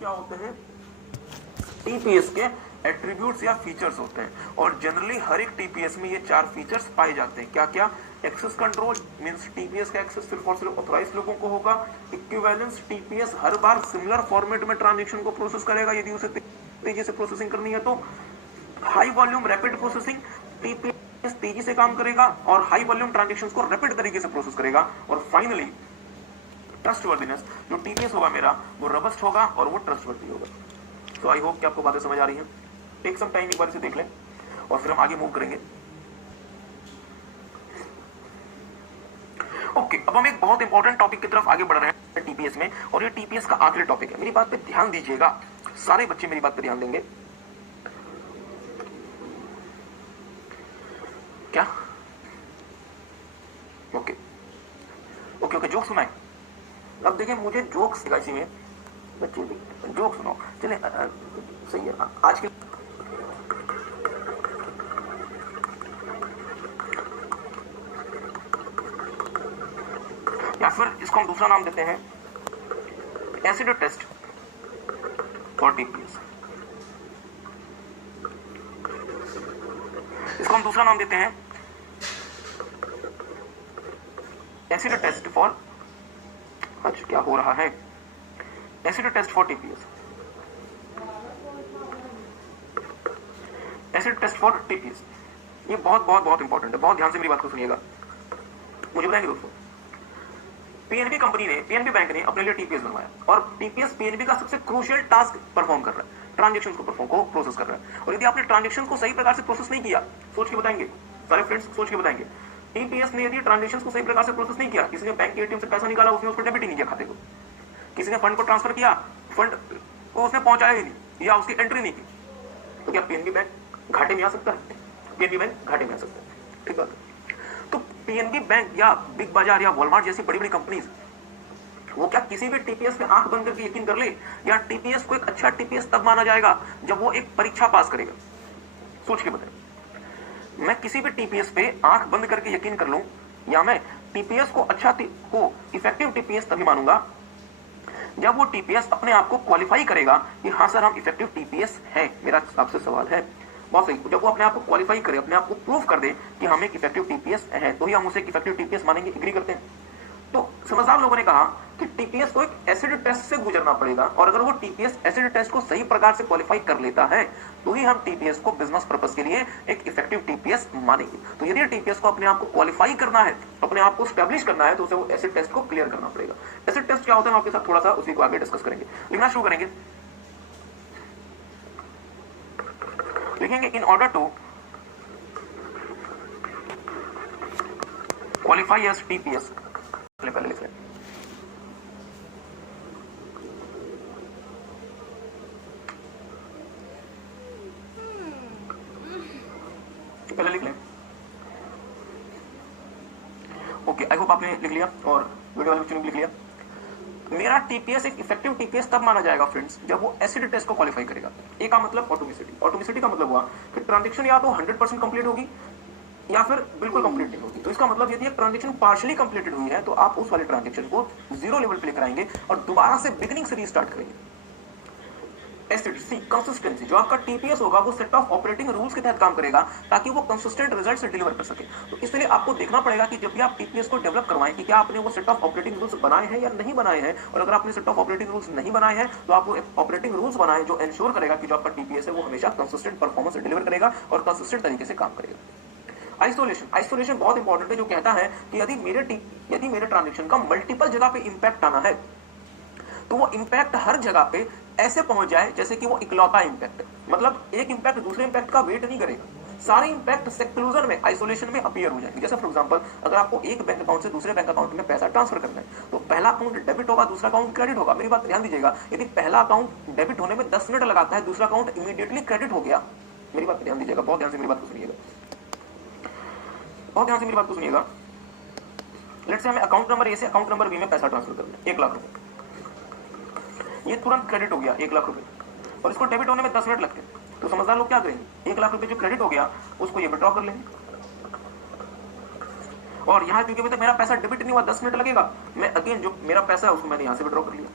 क्या होते हैं, टीपीएस के एट्रीब्यूट्स या फीचर्स होते हैं। और जनरली हर एक टीपीएस में ये 4 फीचर्स पाए जाते हैं। क्या क्या? एक्सेस कंट्रोल, मींस टीपीएस का एक्सेस सिर्फ और सिर्फ ऑथराइज्ड लोगों को होगा। इक्विवेलेंस, टीपीएस हर बार सिमिलर फॉर्मेट में ट्रांजैक्शन को प्रोसेस करेगा यदि उसे तेजी से प्रोसेसिंग करनी है तो। High volume rapid processing, TPS तेजी से काम करेगा और हाई वॉल्यूम ट्रांजैक्शंस को रैपिड तरीके से प्रोसेस करेगा। और फाइनली ट्रस्टवर्दीनेस, जो टीपीएस होगा मेरा वो रोबस्ट होगा और वो ट्रस्टवर्दी होगा। तो आई होप कि आपको बातें समझ आ रही हैं। टेक सम टाइम, एक बार इसे देख लें और फिर हम आगे मूव करेंगे। ओके, अब हम एक बहुत इंपॉर्टेंट टॉपिक की तरफ आगे बढ़ रहे हैं टीपीएस में, और ये टीपीएस का आखिरी टॉपिक है। मेरी बात पे ध्यान दीजिएगा, सारे बच्चे मेरी बात पे ध्यान देंगे। क्या? ओके ओके ओके, जोक सुनाए। अब देखिए, मुझे जोक्स इसी में बच्चे भी जोक सुनाओ। चले सही है। आज के या फिर इसको हम दूसरा नाम देते हैं एसिड टेस्ट फॉर टीपीएस। इसको हम दूसरा नाम देते हैं एसिड टेस्ट फॉर, आज क्या हो रहा है, acid test for TPS. Acid test for TPS ये बहुत बहुत बहुत इंपॉर्टेंट है। बहुत ध्यान से मेरी बात को सुनिएगा। मुझे बताएंगे दोस्तों, पीएनबी कंपनी ने, पीएनबी बैंक ने अपने लिए टीपीएस बनवाया और टीपीएस पीएनबी का सबसे क्रूशियल टास्क परफॉर्म कर रहा है, ट्रांजैक्शंस को प्रोसेस कर रहा है। और यदि आपने ट्रांजैक्शंस को सही प्रकार से प्रोसेस नहीं किया, सोच के बताएंगे सारे फ्रेंड्स, सोच के बताएंगे, टीपीएस ने यदि ट्रांजैक्शंस को सही प्रकार से प्रोसेस नहीं किया, किसी ने बैंक के एटीएम से पैसा निकाला, उसने उसको डेबिट ही नहीं किया खाते को, किसी ने फंड को ट्रांसफर किया, फंड को उसने पहुंचाया ही नहीं या उसकी एंट्री नहीं की, तो क्या पीएनबी बैंक घाटे में आ सकता है? पीएनबी बैंक घाटे में आ सकता है। ठीक है। तो पीएनबी बैंक या बिग बाजार या वॉलमार्ट जैसी बड़ी बड़ी कंपनीज, वो क्या किसी भी टीपीएस पे आंख बंद करके यकीन कर ले? या टीपीएस को एक अच्छा टीपीएस तब माना जाएगा जब वो एक परीक्षा पास करेगा? सोच के बताएं। मैं किसी भी टीपीएस पे आंख बंद करके यकीन कर लूं, या मैं टीपीएस को अच्छा को इफेक्टिव टीपीएस तभी मानूंगा जब वो टीपीएस अपने आप को क्वालिफाई करेगा कि हाँ सर हम इफेक्टिव टीपीएस है। मेरा आपसे सवाल है, बहुत सही, जब वो अपने आप को क्वालिफाई करे, अपने आप को प्रूव कर दे कि हम एक इफेक्टिव टीपीएस है, तो ही हम उसे इफेक्टिव टीपीएस मानेंगे। एग्री करते हैं? तो समझदार लोगों ने कहा कि टीपीएस को एक एसिड टेस्ट से गुजरना पड़ेगा, और अगर वो टीपीएस एसिड टेस्ट को सही प्रकार से क्वालिफाई कर लेता है तो ही हम टीपीएस को बिजनेस पर्पस के लिए एक इफेक्टिव टीपीएस मानेंगे। तो यदि टीपीएस को अपने आप को क्वालिफाई करना है, अपने आप को स्टैब्लिश करना है, तो उसे वो एसिड टेस्ट को क्लियर करना पड़ेगा। एसिड टेस्ट क्या होता है, हम आपके साथ थोड़ा सा उसी को आगे डिस्कस करेंगे। लिखना शुरू करेंगे। लिखेंगे in order to qualify as TPS. पहले लिख लें, पहले लिख लें। ओके, आई होप आपने लिख लिया और वीडियो वाले बच्चों ने भी लिख लिया। मेरा टीपीएस एक इफेक्टिव टीपीएस तब माना जाएगा फ्रेंड्स जब वो एसिड टेस्ट को क्वालिफाई करेगा। ए का मतलब ऑटोमेसिटी। ऑटोमेसिटी का मतलब हुआ कि ट्रांजैक्शन या तो 100% कंप्लीट होगी या फिर बिल्कुल कंप्लीट नहीं होगी। तो इसका मतलब यदि एक ट्रांजैक्शन पार्शियली कंप्लीटेड हुई है तो आप उस वाले ट्रांजैक्शन को 0 लेवल पे लेकर आएंगे और दोबारा से बिगिनिंग से रीस्टार्ट करेंगे। एसिडिटी, कंसिस्टेंसी, जो आपका टीपीएस होगा वो सेट ऑफ ऑपरेटिंग रूल्स के तहत काम करेगा ताकि वो कंसिस्टेंट रिजल्ट डिलीवर कर सके। तो इसलिए आपको देखना पड़ेगा कि जब भी आप टीपीएस को डेवलप करवाएं कि क्या आपने वो सेट ऑफ ऑपरेटिंग रूल्स बनाए हैं या नहीं बनाए हैं। और अगर आपने सेट ऑफ ऑपरेटिंग रूल्स नहीं बनाए हैं तो आप वो ऑपरेटिंग रूल्स बनाएं जो इंश्योर करेगा कि जो आपका टीपीएस है वो हमेशा कंसिस्टेंट परफॉर्मेंस डिलीवर करेगा और कंसिस्टेंट तरीके से काम करेगा। आइसोलेशन, आइसोलेशन बहुत इंपॉर्टेंट है, जो कहता है कि यदि मेरे ट्रांजैक्शन का मल्टीपल जगह पे इंपैक्ट आना है तो वो इंपैक्ट हर जगह पे ऐसे पहुंच जाए जैसे कि वो इकलौता इंपैक्ट, मतलब एक इंपैक्ट दूसरे इंपैक्ट का वेट नहीं करेगा। सारे इंपैक्ट सेक्लूजन में, आइसोलेशन में अपीयर हो जाएंगे। जैसे फॉर एग्जांपल, अगर आपको एक बैंक अकाउंट से दूसरे बैंक अकाउंट में पैसा ट्रांसफर करना है तो पहला अकाउंट डेबिट होगा, दूसरा अकाउंट क्रेडिट होगा। मेरी बात ध्यान दीजिएगा, यदि पहला अकाउंट डेबिट होने में 10 मिनट लगाता है, दूसरा अकाउंट इमीडिएटली क्रेडिट हो गया। मेरी बात ध्यान दीजिएगा, बहुत ध्यान से मेरी बात को सुनिएगा, बहुत ध्यान से मेरी बात को सुनिएगा। लेट्स से हमें अकाउंट नंबर ए से अकाउंट नंबर बी में पैसा ट्रांसफर करना है 1 लाख रुपए। ये तुरंत क्रेडिट हो गया 1 लाख रुपए, और इसको डेबिट होने में 10 मिनट लगते हैं। तो समझदार लोग क्या करेंगे, 1 लाख रुपए जो क्रेडिट हो गया उसको ये विड्रॉ कर लेंगे। और यहाँ क्योंकि अभी तक मेरा पैसा डेबिट नहीं हुआ, 10 मिनट लगेगा, मैं अगेन जो मेरा पैसा है उसको मैंने यहाँ से विड्रॉ कर लिया।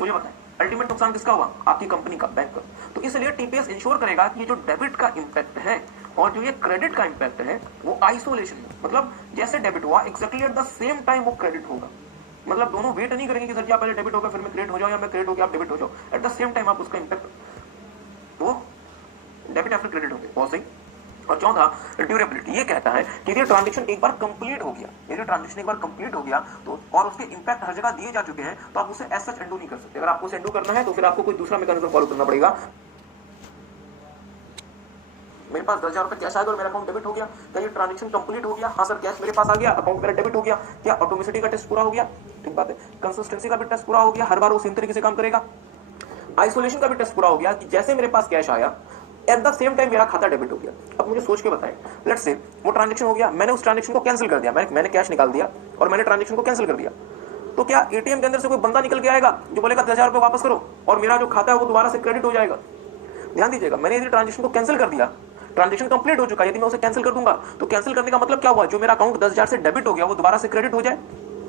मुझे बताएं अल्टीमेट नुकसान किसका हुआ? आपकी कंपनी का, बैंक का। तो इसलिए टीपीएस इंश्योर करेगा कि ये जो डेबिट का इंपैक्ट है और जो ये क्रेडिट का इंपैक्ट है वो आइसोलेशन है। मतलब जैसे डेबिट हुआ exactly at the same time वो क्रेडिट होगा। मतलब दोनों वेट नहीं करेंगे कि सर जी आप पहले डेबिट होगा फिर मैं क्रेडिट हो जाऊं, या मैं क्रेडिट हो गया आप डेबिट हो जाओ। एट द सेम टाइम आप उसका इंपैक्ट वो डेबिट या फिर क्रेडिट होंगे। बहुत सही। और चौथा ड्यूरेबिलिटी, ये कहता है कि यदि ट्रांजैक्शन एक बार कंप्लीट हो गया, यदि ट्रांजैक्शन एक बार कंप्लीट हो गया तो और उसके इंपैक्ट हर जगह दिए जा चुके हैं तो आप उसे एज सच एंडू नहीं कर सकते। अगर आपको उसे एंडू करना है तो फिर आपको कोई दूसरा मैकेनिज्म फॉलो करना पड़ेगा। मेरे पास 10,000 रुपए कैश आ गया और मेरा अकाउंट डेबिट हो गया, क्या ये ट्रांजैक्शन कंप्लीट हो गया? हाँ सर, कैश मेरे पास आ गया, अकाउंट मेरा डेबिट हो गया, क्या ऑटोमेसिटी का टेस्ट पूरा हो गया? ठीक बात है। कंसिस्टेंसी का भी टेस्ट पूरा हो गया, हर बार वो सेम तरीके से काम करेगा। आइसोलेशन का भी टेस्ट पूरा हो गया कि जैसे मेरे पास कैश आया एट द सेम टाइम मेरा खाता डेबिट हो गया। अब मुझे सोच के बताएं, लेट्स से वो ट्रांजैक्शन हो गया, मैंने उस ट्रांजैक्शन को कैंसिल कर दिया, मैंने कैश निकाल दिया और मैंने ट्रांजैक्शन को कैंसिल कर दिया, तो क्या एटीएम के अंदर से कोई बंदा निकल के आएगा जो बोलेगा 10,000 रुपए वापस करो और मेरा जो खाता है वो दोबारा से क्रेडिट हो जाएगा? ध्यान दीजिएगा, मैंने यदि ट्रांजैक्शन को कैंसिल कर दिया, ट्रांजैक्शन कंप्लीट हो चुका है, यदि मैं उसे कैंसिल कर दूंगा तो कैंसिल करने का मतलब क्या हुआ? जो मेरा अकाउंट 10,000 से डेबिट हो गया वो दोबारा से क्रेडिट हो जाए।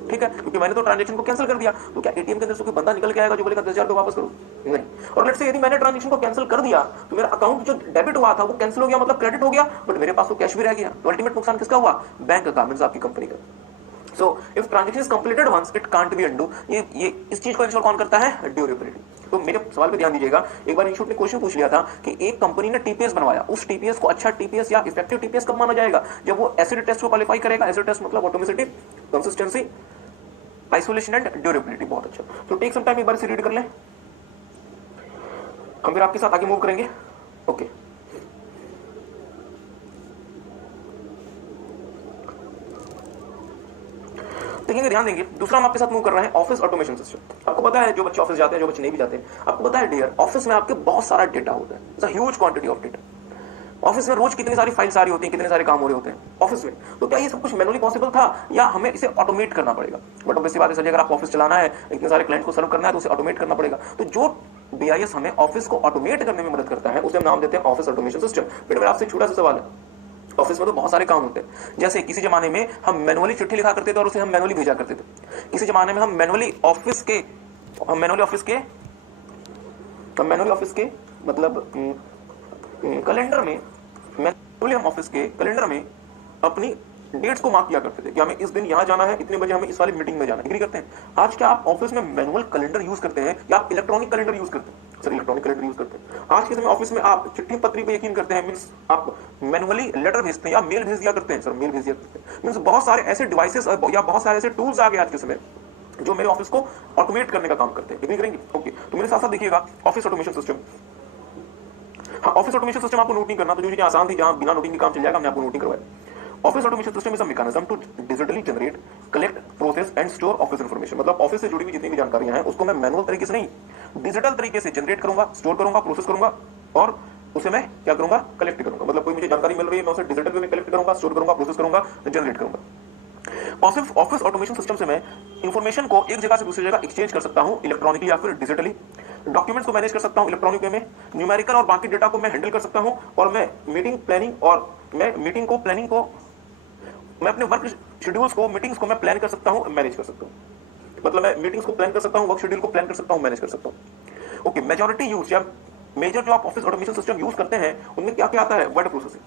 ठीक है, क्योंकि मैंने तो ट्रांजैक्शन को कैंसिल कर दिया। तो क्या एटीएम के अंदर से कोई बंदा निकल के आएगा जो बोलेगा 10,000 रुपए वापस करो? नहीं। और लेट्स से यदि मैंने ट्रांजैक्शन को कैंसिल कर दिया तो मेरा अकाउंट जो डेबिट हुआ था वो कैंसिल हो गया, मतलब क्रेडिट हो गया, बट मेरे पास तो कैश भी रह गया। तो अल्टीमेट नुकसान किसका हुआ? बैंक का, मींस आपकी कंपनी का। So if transaction is completed once, it can't be undo। ये इस चीज को इंश्योर कौन करता है? ड्यूरेबिलिटी। तो मेरे सवाल पे ध्यान दीजिएगा, एक बार इंस्टीट्यूट ने क्वेश्चन पूछ लिया था कि एक कंपनी ने टीपीएस बनवाया, उस टीपीएस को अच्छा टीपीएस या इफेक्टिव टीपीएस कब माना जाएगा? जब वो एसिड टेस्ट को क्वालिफाई करेगा। एसिड टेस्ट मतलब atomicity, consistency, isolation and durability. बहुत अच्छा। तो टेक सम टाइम, एक बार इसे रीड कर लें, हम फिर आपके साथ आगे मूव करेंगे। ओके, देखेंगे, ध्यान देंगे। दूसरा हम आपके साथ मूव कर रहे हैं ऑफिस ऑटोमेशन सिस्टम। आपको पता है जो बच्चे ऑफिस जाते हैं, जो बच्चे नहीं भी जाते, आपको पता है डियर, ऑफिस में आपके बहुत सारा डेटा होता है, it's a huge quantity of data. Office में रोज कितनी सारी फाइल्स आ रही होती हैं, कितने सारे काम हो रहे होते हैं ऑफिस में। तो क्या ये सब कुछ मैनुअली पॉसिबल था या हमें इसे ऑटोमेट करना पड़ेगा? बट ऑब्वियसली बात है, अगर आप ऑफिस चलाना है, इतने सारे क्लाइंट को सर्व करना है तो उसे ऑटोमेट करना पड़ेगा। तो जो बीआईएस हमें ऑफिस को ऑटोमेट करने में मदद करता है उसे हम नाम देते हैं ऑफिस ऑटोमेशन सिस्टम। बेटा मेरा आपसे छोटा सा सवाल है, ऑफिस में तो बहुत सारे काम होते हैं। जैसे किसी जमाने में हम मैनुअली चिट्ठी लिखा करते थे और उसे हम मैनुअली भेजा करते थे। किसी जमाने में हम मैनुअली ऑफिस के मतलब कैलेंडर में, मैनुअली हम ऑफिस के कैलेंडर में अपनी डेट्स को मार्क किया करते थे कि हमें इस दिन यहां जाना है, इतने बजे हमें इस वाली मीटिंग में जाना है। एग्री करते हैं? आज क्या आप ऑफिस में मैनुअल कैलेंडर यूज करते हैं या आप इलेक्ट्रॉनिक कैलेंडर यूज करते हैं? सर इलेक्ट्रॉनिक कैलेंडर यूज करते हैं। आज के समय ऑफिस में आप चिट्ठी पत्री पे यकीन करते हैं, मींस आप मैनुअली लेटर भेजते हैं या मेल भेज दिया करते हैं? सर मेल भेज दिया करते हैं। मींस बहुत सारे ऐसे डिवाइसेस या बहुत सारे ऐसे टूल्स आ गए आज के समय जो मेरे ऑफिस को ऑटोमेट करने का काम करते हैं। एग्री करेंगे? ओके, तो मेरे साथ साथ देखिएगा ऑफिस ऑटोमेशन सिस्टम। हाँ, ऑफिस ऑटोमेशन सिस्टम आपको नोट नहीं करना, तो जो चीजें आसान थी जहां बिना नोटिंग के काम चल जाएगा, हमने आपको नोट नहीं करवाया। Office automation system is a mechanism to digitally generate, collect, process and store office information. मतलब ऑफिस से जुड़ी हुई जितनी भी जानकारियां हैं उसको मैं मैनुअल तरीके से नहीं, डिजिटल तरीके से जनरेट करूंगा, स्टोर करूंगा, प्रोसेस करूंगा और उसे मैं क्या करूंगा? कलेक्ट करूंगा। मतलब कोई मुझे जानकारी मिल रही है, मैं उसे डिजिटल वे में कलेक्ट करूंगा, स्टोर करूंगा, प्रोसेस करूंगा, जनरेट करूंगा। ऑफिस ऑटोमेशन सिस्टम से मैं इंफॉर्मेशन को एक जगह से दूसरी जगह एक्सचेंज कर सकता हूं, इलेक्ट्रॉनिकली या फिर डिजिटली। डॉक्यूमेंट्स को मैनेज कर सकता हूं इलेक्ट्रॉनिक वे में। न्यूमेरिकल और बाकी डेटा को मैं हैंडल कर सकता हूं और मैं मैं अपने वर्क शेड्यूल्स को, मीटिंग्स को मैं प्लान कर सकता हूं, मैनेज कर सकता हूं। मतलब मैं मीटिंग्स को प्लान कर सकता हूं, वर्क शेड्यूल को प्लान कर सकता हूं, मैनेज कर सकता हूं। ओके, मेजॉरिटी यूज या मेजर जो आप ऑफिस ऑटोमेशन सिस्टम यूज करते हैं उनमें क्या क्या आता है? Word processing.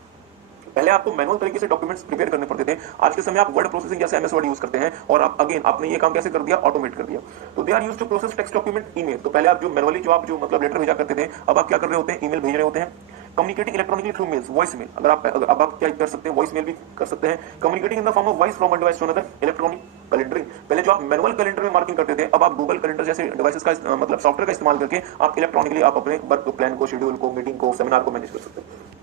पहले आपको मैनुअल तरीके से डॉक्यूमेंट्स प्रिपेयर करने पड़ते थे, आज के समय आप वर्ड प्रोसेसिंग जैसे एमएस वर्ड यूज करते हैं और आप अगेन आपने ये काम कैसे कर दिया? ऑटोमेट कर दिया। तो they are used to process text document, email. तो पहले आप जो मैनुअली जो मतलब लेटर भेजा करते थे, अब आप क्या कर रहे होते हैं? ईमेल भेज रहे होते हैं। Communicating electronically through mails, voice mail. अब आप क्या कर सकते हैं? वॉइस मेल भी कर सकते हैं। Communicating in the form of voice from one device to another, electronic calendaring. पहले जो आप मैनुअल कैलेंडर में मार्किंग करते थे, अब आप गूगल कैलेंडर जैसे डिवाइसेस का मतलब सॉफ्टवेयर का इस्तेमाल करके आप इलेक्ट्रॉनिकली आप अपने वर्क प्लान को, शेड्यूल को, मीटिंग को, सेमिनार को मैनेज कर सकते हैं।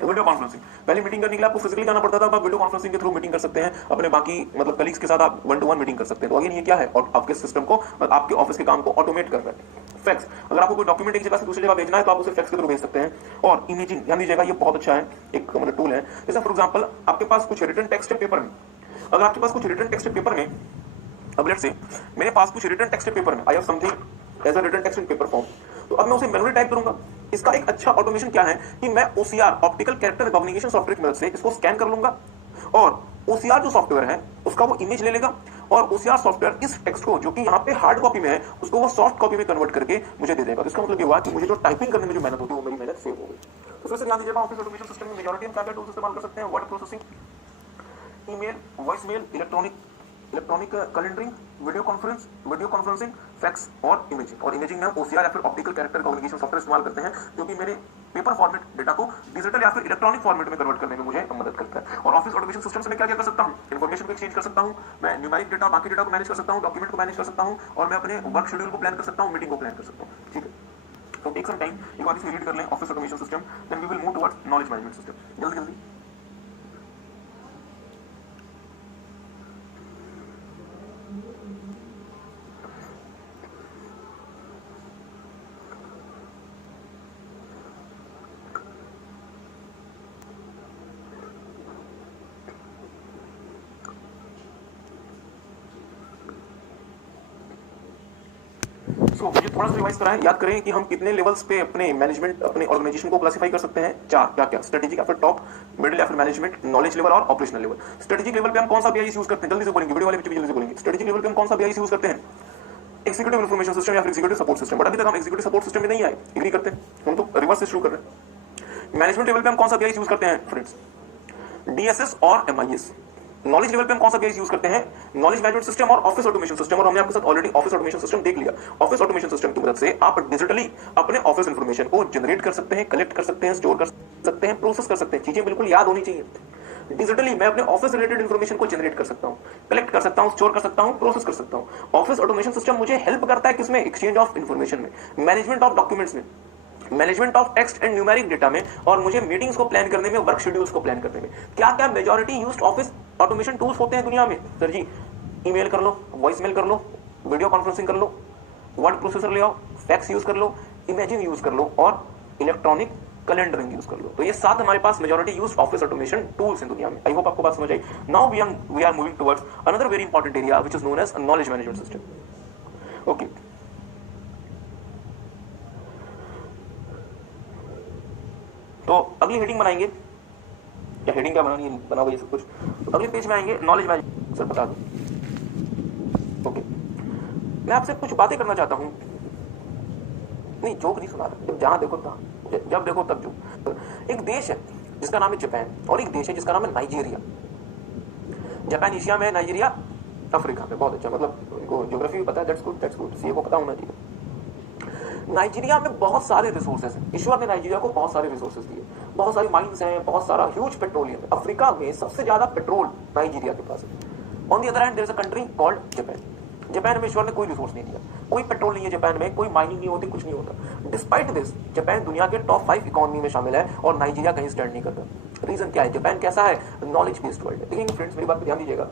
वीडियो कॉन्फ्रेंसिंग, पहले मीटिंग करने के लिए आपको फिजिकली जाना पड़ता था, अब आप वीडियो कॉन्फ्रेंसिंग के थ्रू मीटिंग कर सकते हैं। अपने बाकी मतलब कलीग्स के साथ आप 1-to-1 मीटिंग कर सकते हैं। तो अगेन ये क्या है? और आपके सिस्टम को, आपके ऑफिस के काम को ऑटोमेट कर रहा है। फैक्स, अगर आपको कोई डॉक्यूमेंट एक जगह से दूसरी जगह भेजना है तो आप उसे फैक्स के थ्रू भेज सकते हैं। और इमेजिंग, ध्यान दीजिएगा, ये बहुत अच्छा है, एक मतलब टूल है। जैसे फॉर एग्जांपल आपके पास कुछ रिटन टेक्स्ट पेपर में, अगर आपके पास कुछ रिटन टेक्स्ट पेपर में, अब लेट्स से मेरे पास कुछ रिटन टेक्स्ट पेपर में, I have something as a written text in paper form, तो अब मैं उसे मैनुअली टाइप करूंगा। इसका एक अच्छा ऑटोमेशन क्या है कि मैं OCR, optical character recognition software की मदद से इसको स्कैन कर लूंगा और OCR जो सॉफ्टवेयर है उसका वो इमेज ले लेगा और OCR सॉफ्टवेयर इस टेक्स्ट को जो कि यहाँ पे हार्ड कॉपी में है उसको वो सॉफ्ट कॉपी में कन्वर्ट करके मुझे दे देगा। तो इसका मतलब ये हुआ कि मुझे जो टाइपिंग करने में जो मेहनत होती है वो मेरी मेहनत सेव हो गई। तो फिर से ध्यान दीजिएगा, ऑफिस ऑटोमेशन सिस्टम में मेजॉरिटी हम क्या टूल्स इस्तेमाल कर सकते हैं? Word processing, email, voice mail, electronic calendaring, video conferencing, fax और इमेजिंग। और इमेजिंग में हम OCR या फिर ऑप्टिकल कैरेक्टर कम्युनिकेशन सॉफ्टवेयर इस्तेमाल करते हैं जो कि मेरे पेपर फॉर्मेट डेटा को डिजिटल या फिर इलेक्ट्रॉनिक फॉर्मेट में कन्वर्ट करने में मुझे मदद करता है। और ऑफिस ऑटोमेशन सिस्टम से मैं क्या क्या कर सकता हूँ? इन्फॉर्मेशन को एक्सचेंज कर सकता हूँ, मैं न्यूमेरिक डेटा बाकी डेटा को मैनेज कर सकता हूँ, डॉक्यूमेंट को मैनेज कर सकता हूँ, और मैं अपने वर्क शेड्यूल को प्लान कर सकता हूँ, मीटिंग को प्लान कर सकता हूँ। ठीक है, तो टेक सम टाइम, एक बार इसे रीड कर लें, office automation system, then we will move towards knowledge management system. जल्दी जल्दी मुझे थोड़ा सा रिवाइज कराएं, याद करें कि हम कितने लेवल्स पे अपने मैनेजमेंट, अपने ऑर्गेनाइजेशन को क्लासिफाई कर सकते हैं? 4। क्या क्या? स्ट्रेटेजिक या फिर टॉप, मिडिल या फिर मैनेजमेंट, नॉलेज लेवल और ऑपरेशनल लेवल। स्ट्रेटेजिक लेवल पे हम कौन सा बीआईएस यूज करते हैं? जल्दी से बोलेंगे, वीडियो वाले बच्चे भी जल्दी से बोलेंगे। स्ट्रेटेजिक लेवल पे हम कौन सा बीआईएस यूज करते हैं? एग्जीक्यूटिव इन्फॉर्मेशन सिस्टम या फिर एग्जीक्यूटिव सपोर्ट सिस्टम। बट अभी तक हम एग्जीक्यूटिव सपोर्ट सिस्टम में नहीं आए, एग्री करते हैं, हम तो रिवर्स से शुरू कर रहे हैं। मैनेजमेंट लेवल पे हम कौन सा बीआईएस यूज करते हैं फ्रेंड्स? DSS और MIS। नॉलेज लेवल पे हम कौन सा बेस यूज करते हैं? नॉलेज मैनेजमेंट सिस्टम और ऑफिस ऑटोमेशन सिस्टम। और हमने आपके साथ ऑलरेडी ऑफिस ऑटोमेशन सिस्टम देख लिया। ऑफिस ऑटोमेशन सिस्टम की मदद से आप डिजिटली अपने ऑफिस इंफॉर्मेशन को जनरेट कर सकते हैं, कलेक्ट कर सकते हैं, स्टोर कर सकते हैं, प्रोसेस कर सकते हैं। चीजें बिल्कुल याद होनी चाहिए। डिजिटली मैं अपने ऑफिस रिलेटेड इंफॉर्मेशन को जनरेट कर सकता हूं, कलेक्ट कर सकता हूं, स्टोर कर सकता हूं, प्रोसेस कर सकता हूं। ऑफिस ऑटोमेशन सिस्टम मुझे हेल्प करता है किसमें? एक्सचेंज ऑफ इंफॉर्मेशन में, मैनेजमेंट ऑफ डॉक्यूमेंट्स में, management of text and numeric data में, और मुझे मीटिंग्स को प्लान करने में, वर्क शेड्यूल्स को प्लान करने में। क्या क्या majority used office automation tools होते हैं दुनिया में? सर जी, ईमेल कर लो, वॉइस मेल कर लो, वीडियो कॉन्फ्रेंसिंग कर लो, वर्ड प्रोसेसर ले आओ, फैक्स यूज कर लो, इमेजिंग यूज कर लो, और इलेक्ट्रॉनिक कैलेंडरिंग यूज कर लो। तो ये 7 हमारे पास majority used office automation tools हैं दुनिया में। आई होप आपको बात समझ आई। Now we are moving towards another very important area which is known as knowledge management system. Okay, तो अगली हेडिंग बनाएंगे, क्या हेडिंग क्या बनानी है, बनाओ ये सब कुछ। तो अगले पेज में आएंगे नॉलेज मैनेजमेंट। सर बता दो। ओके, मैं आपसे कुछ बातें करना चाहता हूं, नहीं जोक नहीं सुना रहा, जहां देखो तहां, जब देखो तब जोक। एक देश है जिसका नाम है जापान, और एक देश है जिसका नाम है नाइजीरिया। जापान एशिया में, नाइजीरिया अफ्रीका में। बहुत अच्छा, मतलब इनको ज्योग्राफी भी पता है, दैट्स गुड, सीए को पता होना चाहिए। नाइजीरिया में बहुत सारे रिसोर्सेज हैं। ईश्वर ने नाइजीरिया को बहुत सारे रिसोर्सेज दिए, बहुत सारी माइंस हैं, बहुत सारा ह्यूज पेट्रोलियम है। अफ्रीका में सबसे ज्यादा पेट्रोल नाइजीरिया के पास है। On the other hand there is a country called Japan. Japan में ईश्वर ने कोई रिसोर्स नहीं दिया, कोई पेट्रोल नहीं है जापान में, कोई माइनिंग नहीं होती, कुछ नहीं होता। डिस्पाइट दिस जापान दुनिया के टॉप 5 इकोनॉमी में शामिल है और नाइजीरिया कहीं स्टैंड नहीं करता। रीजन क्या है? जापान कैसा है? नॉलेज बेस्ड वर्ल्ड है। देखिए फ्रेंड्स, मेरी बात पे ध्यान दीजिएगा।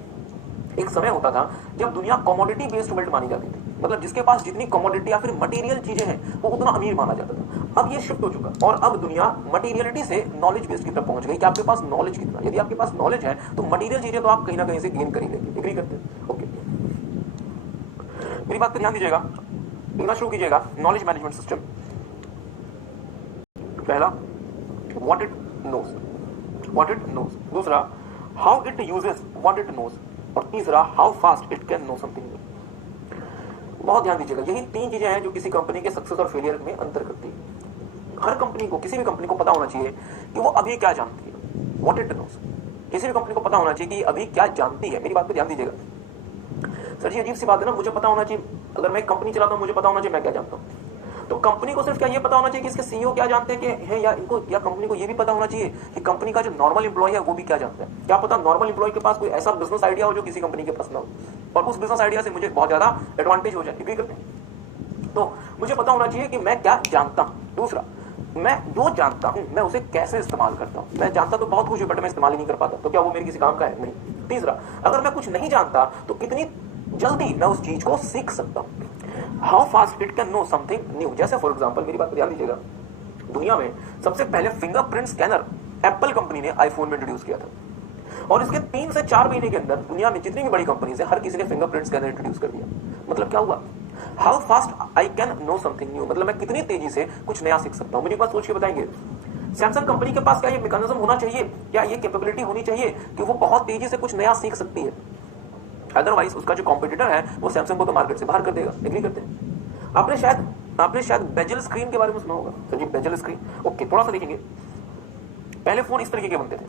एक समय होता था जब दुनिया कमोडिटी बेस्ड वर्ल्ड मानी जाती थी, मतलब जिसके पास जितनी कमोडिटी या फिर मटेरियल चीजें हैं वो उतना अमीर माना जाता था। अब ये शिफ्ट हो चुका और अब दुनिया मटेरियलिटी से नॉलेज बेस्ड की तरफ पहुंच गई कि आपके पास नॉलेज कितना। यदि आपके पास नॉलेज है तो मटेरियल चीजें तो आप कहीं ना कहीं से गेन कर ही लेंगे। एग्री करते हैं? ओके, मेरी बात पर ध्यान दीजिएगा, लिखना शुरू कीजिएगा। नॉलेज मैनेजमेंट सिस्टम, पहला व्हाट इट नोज, दूसरा how it uses what it knows, और तीसरा how fast it can know something new. बहुत ध्यान दीजिएगा, यही 3 चीजें हैं जो किसी कंपनी के सक्सेस और फेलियर में अंतर करती है। हर कंपनी को, किसी भी कंपनी को पता होना चाहिए कि वो अभी क्या जानती है, व्हाट इट नोज। किसी भी कंपनी को पता होना चाहिए कि अभी क्या जानती है। मेरी बात पे ध्यान दीजिएगा। सर जी अजीब सी बात है ना, मुझे पता होना चाहिए, अगर मैं कंपनी चलाता हूं मुझे पता होना चाहिए मैं क्या जानता हूं। तो कंपनी को सिर्फ क्या ये पता होना चाहिए कि इसके सीईओ क्या जानते हैं कि है, या इनको, या कंपनी को ये भी पता होना चाहिए कि कंपनी का जो नॉर्मल एम्प्लॉय है वो भी क्या जानता है। क्या पता नॉर्मल एम्प्लॉय के पास कोई ऐसा बिजनेस आइडिया हो जो किसी कंपनी के पास ना हो, और उस बिजनेस आइडिया से मुझे बहुत ज्यादा एडवांटेज हो जाए। एग्री करते हैं? तो मुझे पता होना चाहिए कि मैं क्या जानता हूं। दूसरा, मैं जो जानता हूं मैं उसे कैसे इस्तेमाल करता हूं। मैं जानता तो बहुत कुछ है बट मैं इस्तेमाल ही नहीं कर पाता, तो क्या वो मेरे किसी काम का है? नहीं। तीसरा, अगर मैं कुछ नहीं जानता तो कितनी जल्दी मैं उस चीज को सीख सकता हूं। How fast it can know something new. जैसे फॉर एग्जांपल, मेरी बात पर ध्यान दीजिएगा, दुनिया में सबसे पहले फिंगरप्रिंट स्कैनर एप्पल कंपनी ने आईफोन में इंट्रोड्यूस किया था, और इसके 3 से 4 महीने के अंदर दुनिया में जितनी भी बड़ी कंपनीज है हर किसी ने फिंगरप्रिंट स्कैनर इंट्रोड्यूस कर दिया। मतलब क्या हुआ? How fast I can know something new, मतलब मैं कितनी तेजी से कुछ नया सीख सकता हूं। मुझे एक बात सोच के बताएंगे, सैमसंग कंपनी के पास क्या ये मैकेनिज्म होना चाहिए, क्या ये कैपेबिलिटी होनी चाहिए कि वो बहुत तेजी से कुछ नया सीख सकती है? अदरवाइज उसका जो कॉम्पिटिटर है वो सैमसंग को तो मार्केट से बाहर कर देगा। एग्री करते हैं? आपने शायद बेजल स्क्रीन के बारे में सुना होगा। तो जी बेजल स्क्रीन, ओके, थोड़ा सा देखेंगे। पहले फोन इस तरीके के बनते थे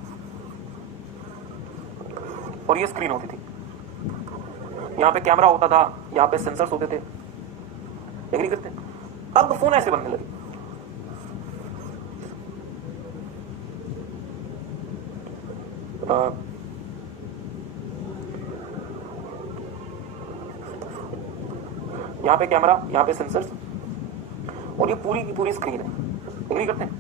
और ये स्क्रीन होती थी, यहां पे कैमरा होता था, यहां पे सेंसर्स होते थे। एग्री करते हैं? अब फोन ऐसे बनने लगे। यहां पे कैमरा, यहां पे सेंसर्स और ये पूरी की पूरी स्क्रीन है। एग्री करते हैं?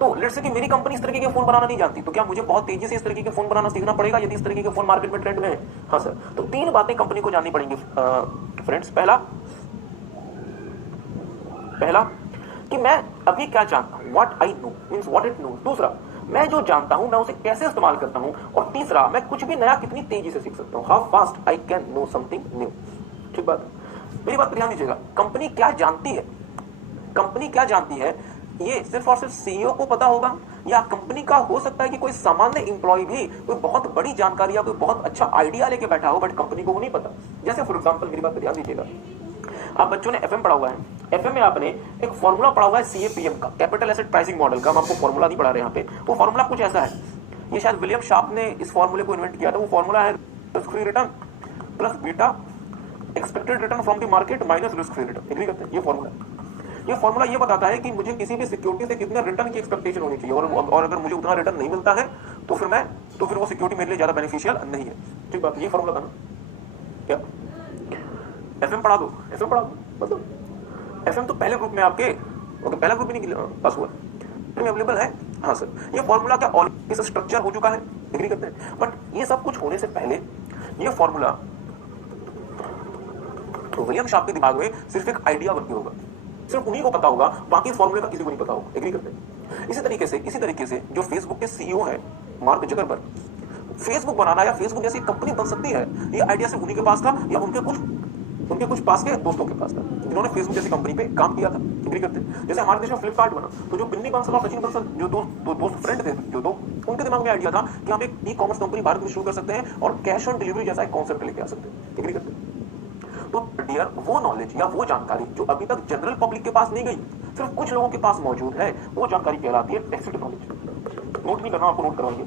तो लेट्स से कि मेरी कंपनी इस तरीके के फोन बनाना नहीं जानती, तो क्या मुझे बहुत तेजी से इस तरीके के फोन बनाना सीखना पड़ेगा यदि इस तरीके के फोन मार्केट में ट्रेंड में है? हाँ सर। तो 3 बातें कंपनी को जाननी पड़ेंगी फ्रेंड्स। पहला कि मैं अभी क्या जानता हूं, what I know means what it knows. दूसरा, मैं जो जानता हूं मैं उसे कैसे इस्तेमाल करता हूं। और तीसरा, मैं कुछ भी नया कितनी तेजी से सीख सकता हूं, how fast I can know something new. ठीक बात है? मेरी बात पर ध्यान दीजिएगा। कंपनी क्या जानती है, कंपनी क्या जानती है ये सिर्फ और सिर्फ सीईओ को पता होगा, या कंपनी का हो सकता है कि कोई सामान्य इंप्लॉय भी कोई बहुत बड़ी जानकारी या कोई बहुत अच्छा आइडिया लेके बैठा हो, बट कंपनी को वो नहीं पता। जैसे फॉर एग्जांपल, मेरी बात पर ध्यान दीजिएगा, आप बच्चों ने एफएम पढ़ा हुआ है। एफएम में आपने एक फॉर्मूला पढ़ा हुआ है सीएपीएम का, कैपिटल एसेट प्राइसिंग मॉडल का। हम आपको फॉर्मूला नहीं पढ़ा रहे यहाँ पे। वो फॉर्मूला कुछ ऐसा है, ये शायद विलियम शार्प ने इस फॉर्मूले को इन्वेंट किया था। वो फॉर्मूला है risk free return plus beta expected return from the market minus risk free return. Agree करते हैं? ये फॉर्मूला ये बताता है कि मुझे किसी भी सिक्योरिटी से कितने रिटर्न की एक्सपेक्टेशन होनी चाहिए, और अगर मुझे उतना रिटर्न नहीं मिलता है तो फिर वो सिक्योरिटी मेरे लिए ज्यादा बेनिफिशियल नहीं है। ठीक बात? ये फॉर्मूला था ना? क्या एफएम पढ़ा दो मतलब एफएम तो पहले ग्रुप में आपके, ओके, पहला ग्रुप भी नहीं पास हुआ में अवेलेबल है। हाँ सर, ये फॉर्मूला क्या ऑलरेडी स्ट्रक्चर हो चुका है। एग्री करते हैं? बट ये सब कुछ होने से पहले ये फॉर्मूला तो विलियम शार्प के दिमाग में सिर्फ एक आइडिया बन के होगा, सिर्फ उन्हीं को पता होगा, बाकी इस फॉर्मूले का किसी को नहीं पता होगा। एग्री करते हैं? इसी तरीके से जो फेसबुक के सीईओ है मार्क जकरबर्ग, फेसबुक बनाना या फेसबुक जैसी कंपनी बन सकती है, ये आइडिया सिर्फ उन्हीं के पास था या उनके कुछ पास के दोस्तों के पास था जिन्होंने फेसबुक जैसी कंपनी पे काम किया था। एग्री करते हैं? जैसे हमारे देश में फ्लिपकार्ट बना, तो जो बिन्नी बंसल और सचिन बंसल जो दोस्त फ्रेंड थे, जो दो, उनके दिमाग में आइडिया था कि हम एक ई कॉमर्स कंपनी भारत में शुरू कर सकते हैं और कैश ऑन डिलीवरी जैसा एक कॉन्सेप्ट लेके आ सकते हैं। एग्री करते हैं? तो डियर, वो नॉलेज या वो जानकारी जो अभी तक जनरल पब्लिक के पास नहीं गई, सिर्फ कुछ लोगों के पास मौजूद है, वो जानकारी कहलाती है टैक्सेट नॉलेज। नोट नहीं करना, आपको नोट करवाएंगे।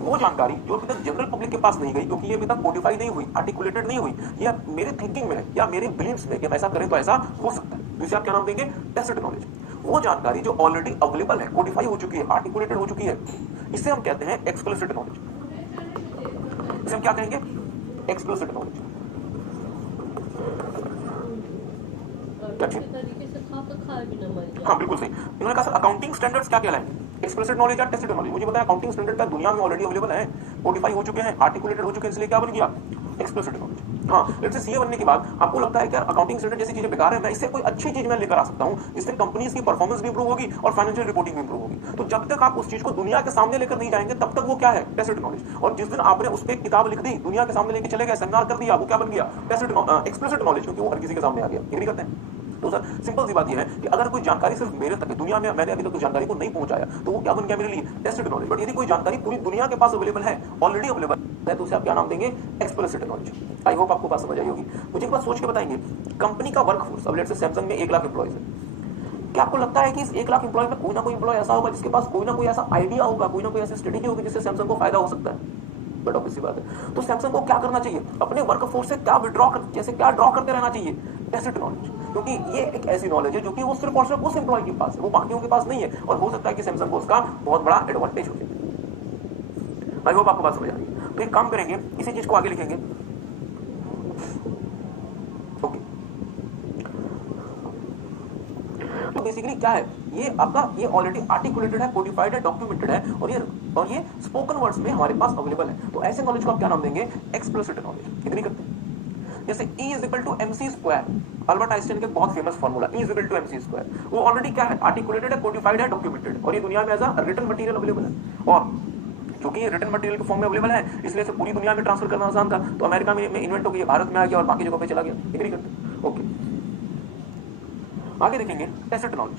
वो जानकारी जो अभी तक जनरल पब्लिक के पास नहीं गई, क्योंकि ये अभी तक कोडिफाई नहीं हुई, आर्टिकुलेटेड नहीं हुई, या मेरे थिंकिंग में है या मेरे बिलीव्स में कि हम ऐसा करें तो ऐसा हो सकता है, तो इसे आप क्या नाम देंगे? टैक्सेट नॉलेज। वो जानकारी जो ऑलरेडी अवेलेबल है, कोडिफाई हो चुकी है, आर्टिकुलेटेड हो चुकी है, इसे हम कहते हैं एक्सप्लिसिट नॉलेज। इसे हम क्या कहेंगे? Explicit knowledge. हाँ बिल्कुल सही। इन्होंने कहा सर अकाउंटिंग स्टैंडर्ड्स क्या कहलाएंगे? एक्सप्लिसिट नॉलेज या टैसिट नॉलेज? मुझे बताया अकाउंटिंग स्टैंडर्ड का दुनिया में ऑलरेडी अवेलेबल है, कोडिफाई हो चुके हैं, आर्टिकुलेटेड हो चुके हैं, इसलिए क्या बन गया? Explicit knowledge. हाँ, लेट्स से सीए बनने के बाद आपको लगता है कि यार अकाउंटिंग स्टैंडर्ड जैसी चीजें बेकार है, मैं इससे कोई अच्छी चीज मैं लेकर आ सकता हूँ जिससे कंपनीज की परफॉर्मेंस भी इंप्रूव होगी और फाइनेंशियल रिपोर्टिंग भी इंप्रूव होगी। तो जब तक आप उस चीज को दुनिया के सामने लेकर नहीं जाएंगे तब तक वो क्या है? Tacit knowledge. और जिस दिन आपने उस पर एक किताब लिख दी, दुनिया के सामने लेकर चले गए, सेमिनार कर दिया, वो क्या बन गया? एक्सप्लिसिट नॉलेज, क्योंकि वो हर किसी के सामने आ गया। एग्री करते हैं? तो सर सिंपल सी बात यह है कि अगर कोई जानकारी सिर्फ मेरे तक है, दुनिया में मैंने अभी तक जानकारी को नहीं पहुंचाया, तो वो क्या बन गया मेरे लिए? Tested knowledge. बट यदि कोई जानकारी पूरी दुनिया के पास अवेलेबल है, ऑलरेडी अवेलेबल है, तो उसे आप क्या नाम देंगे? Explicit knowledge. आई होप आपको बात समझ आई होगी। मुझे एक बात सोच के बताएंगे, कंपनी का वर्कफोर्स, अब लेट्स से सैमसंग में 1 लाख एम्प्लॉइज है, क्या आपको लगता है कि इस 1 लाख एम्प्लॉय में कोई ना कोई एम्प्लॉय ऐसा होगा जिसके पास कोई ना कोई ऐसा आइडिया होगा, कोई ना कोई ऐसी स्ट्रेटेजी होगी जिससे सैमसंग को फायदा हो सकता है? बट ऑब्वियस बात है। तो सैमसंग को क्या करना चाहिए? अपने वर्कफोर्स से क्या ड्रॉ करते रहना चाहिए? Tacit knowledge. क्योंकि ये एक ऐसी नॉलेज है जो कि वो सिर्फ और सिर्फ उस एम्प्लॉय के पास है, वो बाकियों के पास नहीं है, और हो सकता है कि सैमसंग को उसका बहुत बड़ा एडवांटेज हो जाए। आई होप आपको बात समझ आ रही है। तो एक काम करेंगे, इसी चीज को आगे लिखेंगे। ओके, तो बेसिकली क्या है ये आपका? ये ऑलरेडी आर्टिकुलेटेड है, कोडिफाइड है, डॉक्यूमेंटेड है, और ये स्पोकन वर्ड्स में हमारे पास अवेलेबल है। तो ऐसे नॉलेज को आप क्या नाम देंगे? Explicit knowledge. कितनी करते हैं? जैसे E = mc², अल्बर्ट आइंस्टाइन का बहुत फेमस फॉर्मूला, E = mc², वो ऑलरेडी क्या है? आर्टिकुलेटेड है, कोडिफाइड है, डॉक्यूमेंटेड, और ये दुनिया में as a written material available है। और क्योंकि ये रिटन मटेरियल के फॉर्म में अवेलेबल है, इसलिए इसे पूरी दुनिया में ट्रांसफर करना आसान था, तो अमेरिका में इन्वेंट हो गया, भारत में आ गया और बाकी जगहों पे चला गया। एग्री करते हैं? ओके, आगे देखेंगे टैसिट नॉलेज,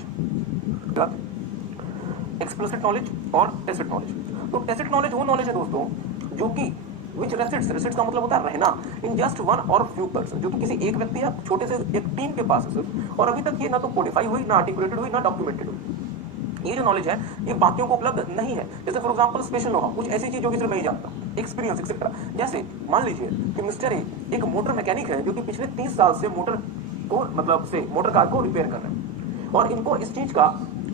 एक्सप्लिसिट नॉलेज और टैसिट नॉलेज। तो टैसिट नॉलेज वो नॉलेज है दोस्तों जो कि विच रेसिड्स का मतलब होता है रहना इन जस्ट वन और फ्यू पर्सन, जो कि किसी एक व्यक्ति या छोटे से एक टीम के पास है सिर्फ, और अभी तक ये ना तो कोडिफाई हुई, ना आर्टिकुलेटेड हुई, ना डॉक्यूमेंटेड हुई। ये जो नॉलेज है ये बाकियों को उपलब्ध नहीं है। जैसे फॉर एग्जांपल स्पेशल नोहा, कुछ ऐसी चीज जो कि सिर्फ मैं ही जानता हूँ, एक्सपीरियंस एक्सेट्रा। जैसे मान लीजिए कि मिस्टर ए एक मोटर मैकेनिक है जो कि पिछले 30 साल से मोटर को मतलब से मोटर कार को रिपेयर कर रहे हैं, और इनको इस चीज का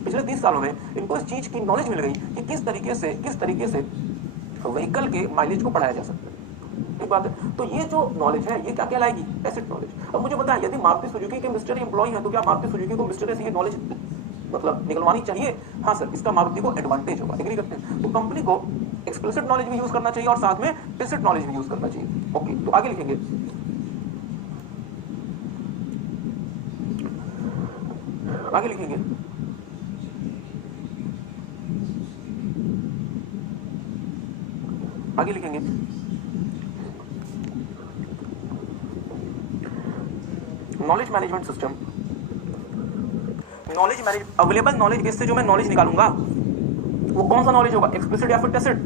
पिछले 30 सालों में इनको इस चीज की नॉलेज मिल गई कि किस तरीके से व्हीकल के माइलेज को बढ़ाया जा सकता है। एक बात है, तो ये जो नॉलेज है ये क्या कहलाएगी? Asset knowledge. अब मुझे बताएं, यदि मारुति सुजुकी के मिस्टर एम्प्लॉय है तो क्या मारुति सुजुकी को मिस्टर से ये नॉलेज मतलब निकलवानी चाहिए? हाँ सर, इसका मारुति को एडवांटेज होगा। एग्री करते हैं? तो कंपनी को एक्सप्लिसिट नॉलेज भी यूज करना चाहिए और साथ में इम्प्लिसिट नॉलेज भी यूज करना चाहिए। ओके, तो आगे लिखेंगे knowledge management system. Available knowledge base से जो मैं नॉलेज निकालूंगा वो कौन सा नॉलेज होगा? एक्सप्लिसिट या फिर टैसिट?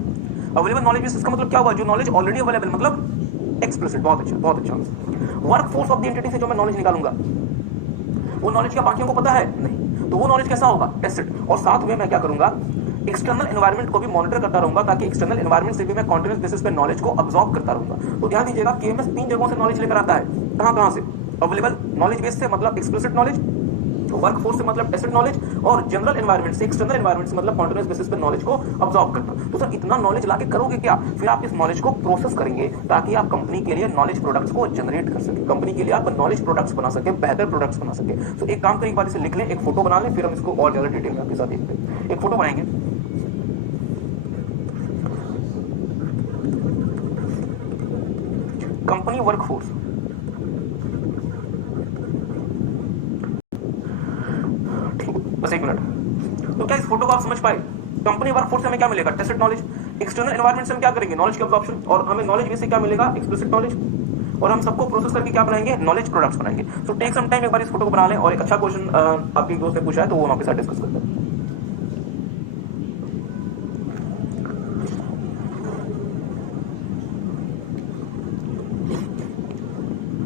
अवेलेबल नॉलेज बेस इसका मतलब क्या हुआ? जो नॉलेज ऑलरेडी अवेलेबल, मतलब एक्सप्लिसिट। बहुत अच्छा। Work force of the entity से जो मैं नॉलेज निकालूंगा वो नॉलेज क्या बाकियों को पता है? नहीं। तो वो नॉलेज कैसा होगा? टैसिट। और साथ में मैं क्या करूंगा? एक्सटर्नल एनवायरनमेंट को भी मॉनिटर करता रहूंगा, ताकि एक्सटर्नल एनवायरनमेंट से भी मैं कॉन्टिन्यूस बेसिस पे नॉलेज को अब्सॉर्ब करता रहूंगा। तो ध्यान दीजिएगा, केएमएस 3 जगहों से नॉलेज लेकर आता है। कहां से? अवेलेबल नॉलेज बेस से मतलब एक्सप्लिसिट नॉलेज, वर्क फोर्स से मतलब टैसिट नॉलेज, और जनरल एनवायरनमेंट से, एक्सटर्नल एनवायरनमेंट से मतलब कॉन्टिन्यूस बेसिस पे नॉलेज को अब्सॉर्ब करना। तो सर इतना नॉलेज लाके करोगे क्या? फिर आप इस नॉलेज को प्रोसेस करेंगे ताकि आप कंपनी के लिए नॉलेज प्रोडक्ट्स को जनरेट कर सके, कंपनी के लिए आप नॉलेज प्रोडक्ट्स बना सके, बेहतर प्रोडक्ट्स बना सके। तो एक काम करें, एक बार इसे लिख लें, एक फोटो बना लें, फिर हम इसको और ज्यादा डिटेल में आपके साथ देखते हैं। एक फोटो बनाएंगे, कंपनी वर्कफोर्स। बस एक मिनट। तो क्या इस फोटो को आप समझ पाए? कंपनी वर्कफोर्स से हमें क्या मिलेगा? Tacit knowledge. एक्सटर्नल एनवायरनमेंट से हम क्या करेंगे? नॉलेज की अब्सॉर्प्शन। और हमें नॉलेज बेस से क्या मिलेगा? Explicit knowledge. और हम सबको प्रोसेस करके क्या बनाएंगे? नॉलेज प्रोडक्ट्स बनाएंगे। सो टेक सम टाइम, एक बार इस फोटो को बना लें, और एक अच्छा क्वेश्चन आपके दोस्त ने पूछा है तो वो हम आपके साथ डिस्कस करते हैं।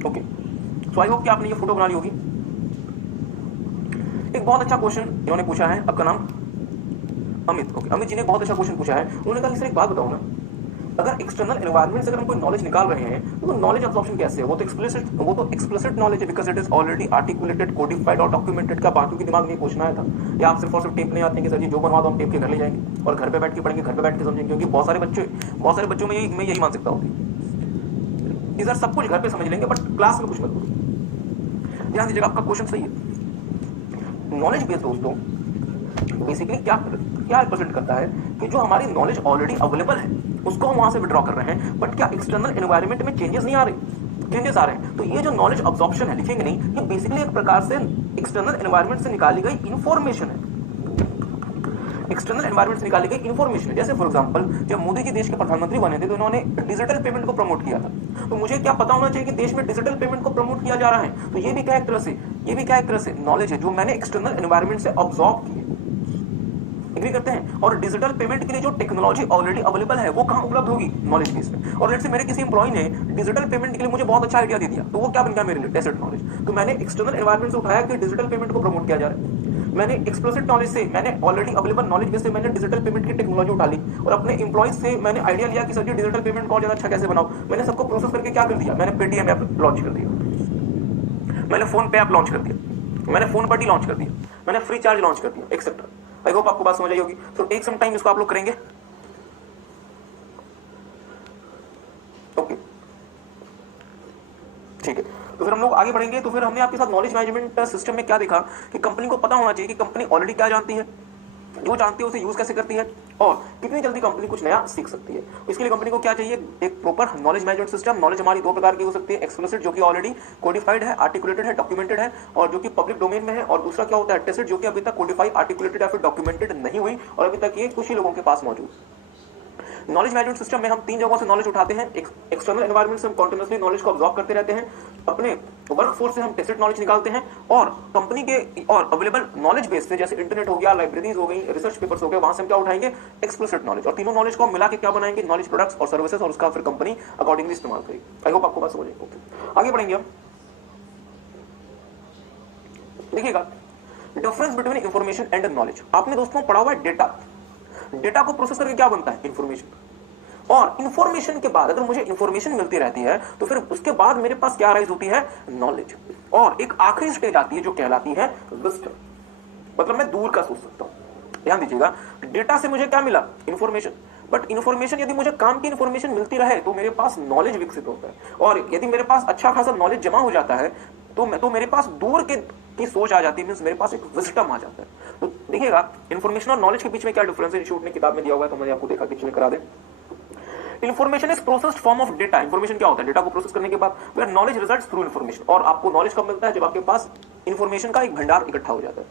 ओके, सो आई होप कि आपने ये फोटो बना ली होगी। एक बहुत अच्छा क्वेश्चन इन्होंने पूछा है, आपका नाम अमित। ओके, अमित जी ने बहुत अच्छा क्वेश्चन पूछा है। उन्होंने कहा सर एक बात बताओ ना, अगर एक्सटर्नल एनवायरनमेंट से अगर हम कोई नॉलेज निकाल रहे हैं तो नॉलेज अब्सॉर्प्शन कैसे है? वो तो एक्सप्लिसिट नॉलेज है, because it is already articulated, codified और डॉक्यूमेंटेड। का बाकियों के दिमाग में पूछना आया था, या आप सिर्फ और सिर्फ टेप नहीं आते हैं कि सर जी जो बनवा दो हम टेप के घर ले जाएंगे और घर पे बैठ के पढ़ेंगे, घर पे बैठ के समझेंगे? क्योंकि बहुत सारे बच्चों में यही मानसिकता होती है कि सर सब कुछ घर पे समझ लेंगे बट क्लास में कुछ मत करो। ध्यान दीजिएगा, आपका क्वेश्चन सही है। नॉलेज बेस दोस्तों बेसिकली क्या रिप्रेजेंट करता है कि जो हमारी नॉलेज ऑलरेडी अवेलेबल है उसको हम वहां से विड्रॉ कर रहे हैं, बट क्या एक्सटर्नल एनवायरनमेंट में चेंजेस नहीं आ रहे? चेंजेस आ रहे हैं। तो ये जो नॉलेज अब्सॉर्प्शन है, लिखेंगे नहीं, ये बेसिकली एक प्रकार से एक्सटर्नल एनवायरनमेंट से निकाली गई इंफॉर्मेशन है। एक्सटर्नल एनवायरनमेंट से निकाली गई इंफॉर्मेशन है। जैसे फॉर एग्जांपल जब मोदी जी देश के प्रधानमंत्री बने थे तो उन्होंने डिजिटल पेमेंट को प्रमोट किया था। तो मुझे क्या पता होना चाहिए कि देश में डिजिटल पेमेंट को प्रमोट किया जा रहा है? तो ये भी क्या एक तरह से नॉलेज है जो मैंने एक्सटर्नल एनवायरनमेंट से अब्सॉर्ब की है। एग्री करते हैं? और डिजिटल पेमेंट के लिए जो टेक्नोलॉजी ऑलरेडी अवेलेबल है वो कहां उपलब्ध होगी? नॉलेज बेस में। और लेट्स से मेरे किसी एम्प्लॉय ने डिजिटल पेमेंट के लिए मुझे बहुत अच्छा आइडिया दे दिया, तो वो क्या बन गया मेरे लिए? Tacit knowledge. तो मैंने एक्सटर्नल एनवायरनमेंट से उठाया कि डिजिटल पेमेंट को प्रमोट किया जा रहा है। मैंने एक्सप्लिसिट नॉलेज से, मैंने ऑलरेडी अवेलेबल नॉलेज बेस से मैंने डिजिटल पेमेंट की टेक्नोलॉजी उठा ली, और अपने एम्प्लॉइज से मैंने आइडिया लिया कि सर जी डिजिटल पेमेंट को और ज्यादा अच्छा कैसे बनाओ। मैंने सबको प्रोसेस करके क्या कर दिया? मैंने पेटीएम ऐप लॉन्च कर दिया, मैंने फोन पे ऐप लॉन्च कर दिया, मैंने फोन बडी लॉन्च कर दिया, मैंने फ्री चार्ज लॉन्च कर दिया, एक्सेट्रा। आई होप आपको बात समझ आई होगी। तो टेक सम टाइम, इसको आप लोग करेंगे। ओके, ठीक है। तो फिर हम लोग आगे बढ़ेंगे। तो फिर हमने आपके साथ नॉलेज मैनेजमेंट सिस्टम में क्या देखा कि कंपनी को पता होना चाहिए कि कंपनी ऑलरेडी क्या जानती है, जो जानती है उसे यूज कैसे करती है, और कितनी जल्दी कंपनी कुछ नया सीख सकती है। इसके लिए कंपनी को क्या चाहिए? एक proper knowledge management system. Knowledge हमारी दो प्रकार की हो सकती है, एक्सप्लिसिट जो कि ऑलरेडी कोडिफाइड है, आर्टिकुलेटेड है, डॉक्यूमेंटेड है, और जो कि पब्लिक डोमेन में है, और दूसरा क्या होता है? टैसिट, जो कि अभी तक कोडिफाइड, आर्टिकुलेटेड या फिर डॉक्यूमेंटेड नहीं हुई और अभी तक ये कुछ ही लोगों के पास मौजूद। नॉलेज मैनेजमेंट सिस्टम में हम 3 जगहों से नॉलेज उठाते हैं। एक्सटर्नल एनवायरनमेंट से हम कॉन्टिन्यूसली नॉलेज को अब्सॉर्ब करते रहते हैं, अपने वर्कफोर्स से हम टेस्टेड नॉलेज निकालते हैं, और कंपनी के और अवेलेबल नॉलेज बेस से जैसे इंटरनेट हो गया, लाइब्रेरीज हो गई, रिसर्च पेपर्स हो गए, वहां से हम क्या उठाएंगे, एक्सप्लिसिट नॉलेज, और तीनों नॉलेज को मिला के क्या बनाएंगे, नॉलेज प्रोडक्ट्स और सर्विसेज, और उसका फिर कंपनी अकॉर्डिंगली इस्तेमाल करेगी। आई होप आपको बात समझ आएगी। आगे बढ़ेंगे हम, देखिएगा difference between information and knowledge. आपने दोस्तों पढ़ा हुआ है डेटा, डेटा को प्रोसेस करके क्या बनता है, इंफॉर्मेशन, और इंफॉर्मेशन के बाद अगर मुझे इंफॉर्मेशन मिलती रहती है तो फिर उसके बाद मेरे पास क्या राइज होती है, नॉलेज, और एक आखिरी स्टेज आती है जो कहलाती है विजडम, मतलब मैं दूर का सोच सकता हूं। ध्यान दीजिएगा, डेटा से मुझे क्या मिला, इंफॉर्मेशन, बट इंफॉर्मेशन यदि मुझे काम की इंफॉर्मेशन मिलती रहे तो मेरे पास नॉलेज विकसित होता है, और यदि मेरे पास अच्छा खासा नॉलेज जमा हो जाता है तो मेरे पास दूर की सोच आ जाती है, मींस मेरे पास एक विजडम आ जाता है। तो देखिएगा इंफॉर्मेशन और नॉलेज के बीच में क्या डिफरेंस है, इंस्टीट्यूट ने किताब में दिया हुआ है, तो मैंने आपको देखा कि करा दे। Information is processed form of data. Information क्या होता है, डेटा को प्रोसेस करने के बाद where knowledge results through information, और आपको नॉलेज कब मिलता है, जब आपके पास इंफॉर्मेशन का एक भंडार इकट्ठा हो जाता है।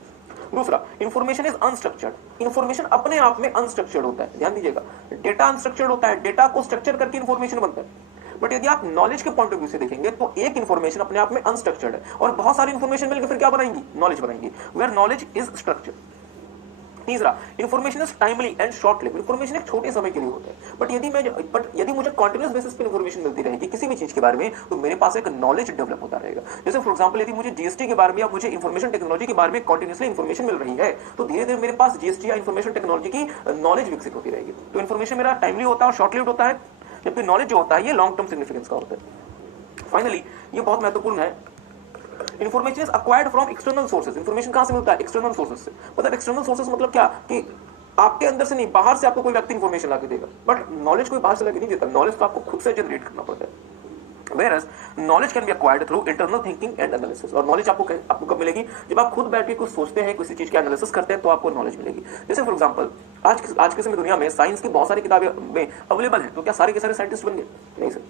दूसरा, इंफॉर्मेशन इज अनस्ट्रक्चर्ड। इंफॉर्मेशन अपने आप में अनस्ट्रक्चर्ड होता है, ध्यान दीजिएगा, डेटा अनस्ट्रक्चर्ड होता है, डेटा को स्ट्रक्चर करके इंफॉर्मेशन बनता है। बट यदि आप नॉलेज के पॉइंट ऑफ व्यू से देखेंगे तो एक इंफॉर्मेशन अपने आप में अनस्ट्रक्चर्ड है, और बहुत सारी इंफॉर्मेशन मिलकर फिर क्या बनाएंगी, नॉलेज बनाएंगी, वेयर नॉलेज इज स्ट्रक्चर्ड। तीसरा, information is timely and short live. Information एक छोटे समय के लिए होता है, बट यदि मुझे कॉन्टिन्यूस बेसिस पे इंफॉर्मेशन मिलती रहेगी किसी भी चीज के बारे में, तो मेरे पास एक नॉलेज डेवलप होता रहेगा। जैसे फॉर एग्जांपल, यदि मुझे जीएसटी के बारे में या मुझे इंफॉर्मेशन टेक्नोलॉजी के बारे में कॉन्टिन्यूसली इंफॉर्मेशन मिल रही है, तो धीरे धीरे मेरे पास जीएसटी या इंफॉर्मेशन टेक्नोलॉजी की नॉलेज विकसित होती रहेगी। तो इंफॉर्मेशन मेरा टाइमली होता है और शॉर्ट लिव्ड होता है, जबकि नॉलेज जो होता है ये लॉन्ग टर्म सिग्निफिकेंस का होता है। फाइनली, ये बहुत महत्वपूर्ण है, information is acquired from external sources. Information कहां से मिलता है, एक्सटर्नल सोर्सेज से। मतलब एक्सटर्नल सोर्सेज मतलब क्या, कि आपके अंदर से नहीं, बाहर से आपको कोई व्यक्ति इंफॉर्मेशन लाके देगा, बट नॉलेज कोई बाहर से लाके नहीं देता, नॉलेज तो आपको खुद से जनरेट करना पड़ता है। Whereas knowledge can be acquired through internal thinking and analysis। और नॉलेज आपको कब मिलेगी, जब आप खुद बैठ के कुछ सोचते हैं, किसी चीज के एनालिसिस करते हैं, तो आपको नॉलेज मिलेगी। जैसे फॉर एग्जांपल, आज के समय दुनिया में साइंस की बहुत सारी किताबें में अवेलेबल है, तो क्या सारे के सारे साइंटिस्ट बन गए, नहीं सर।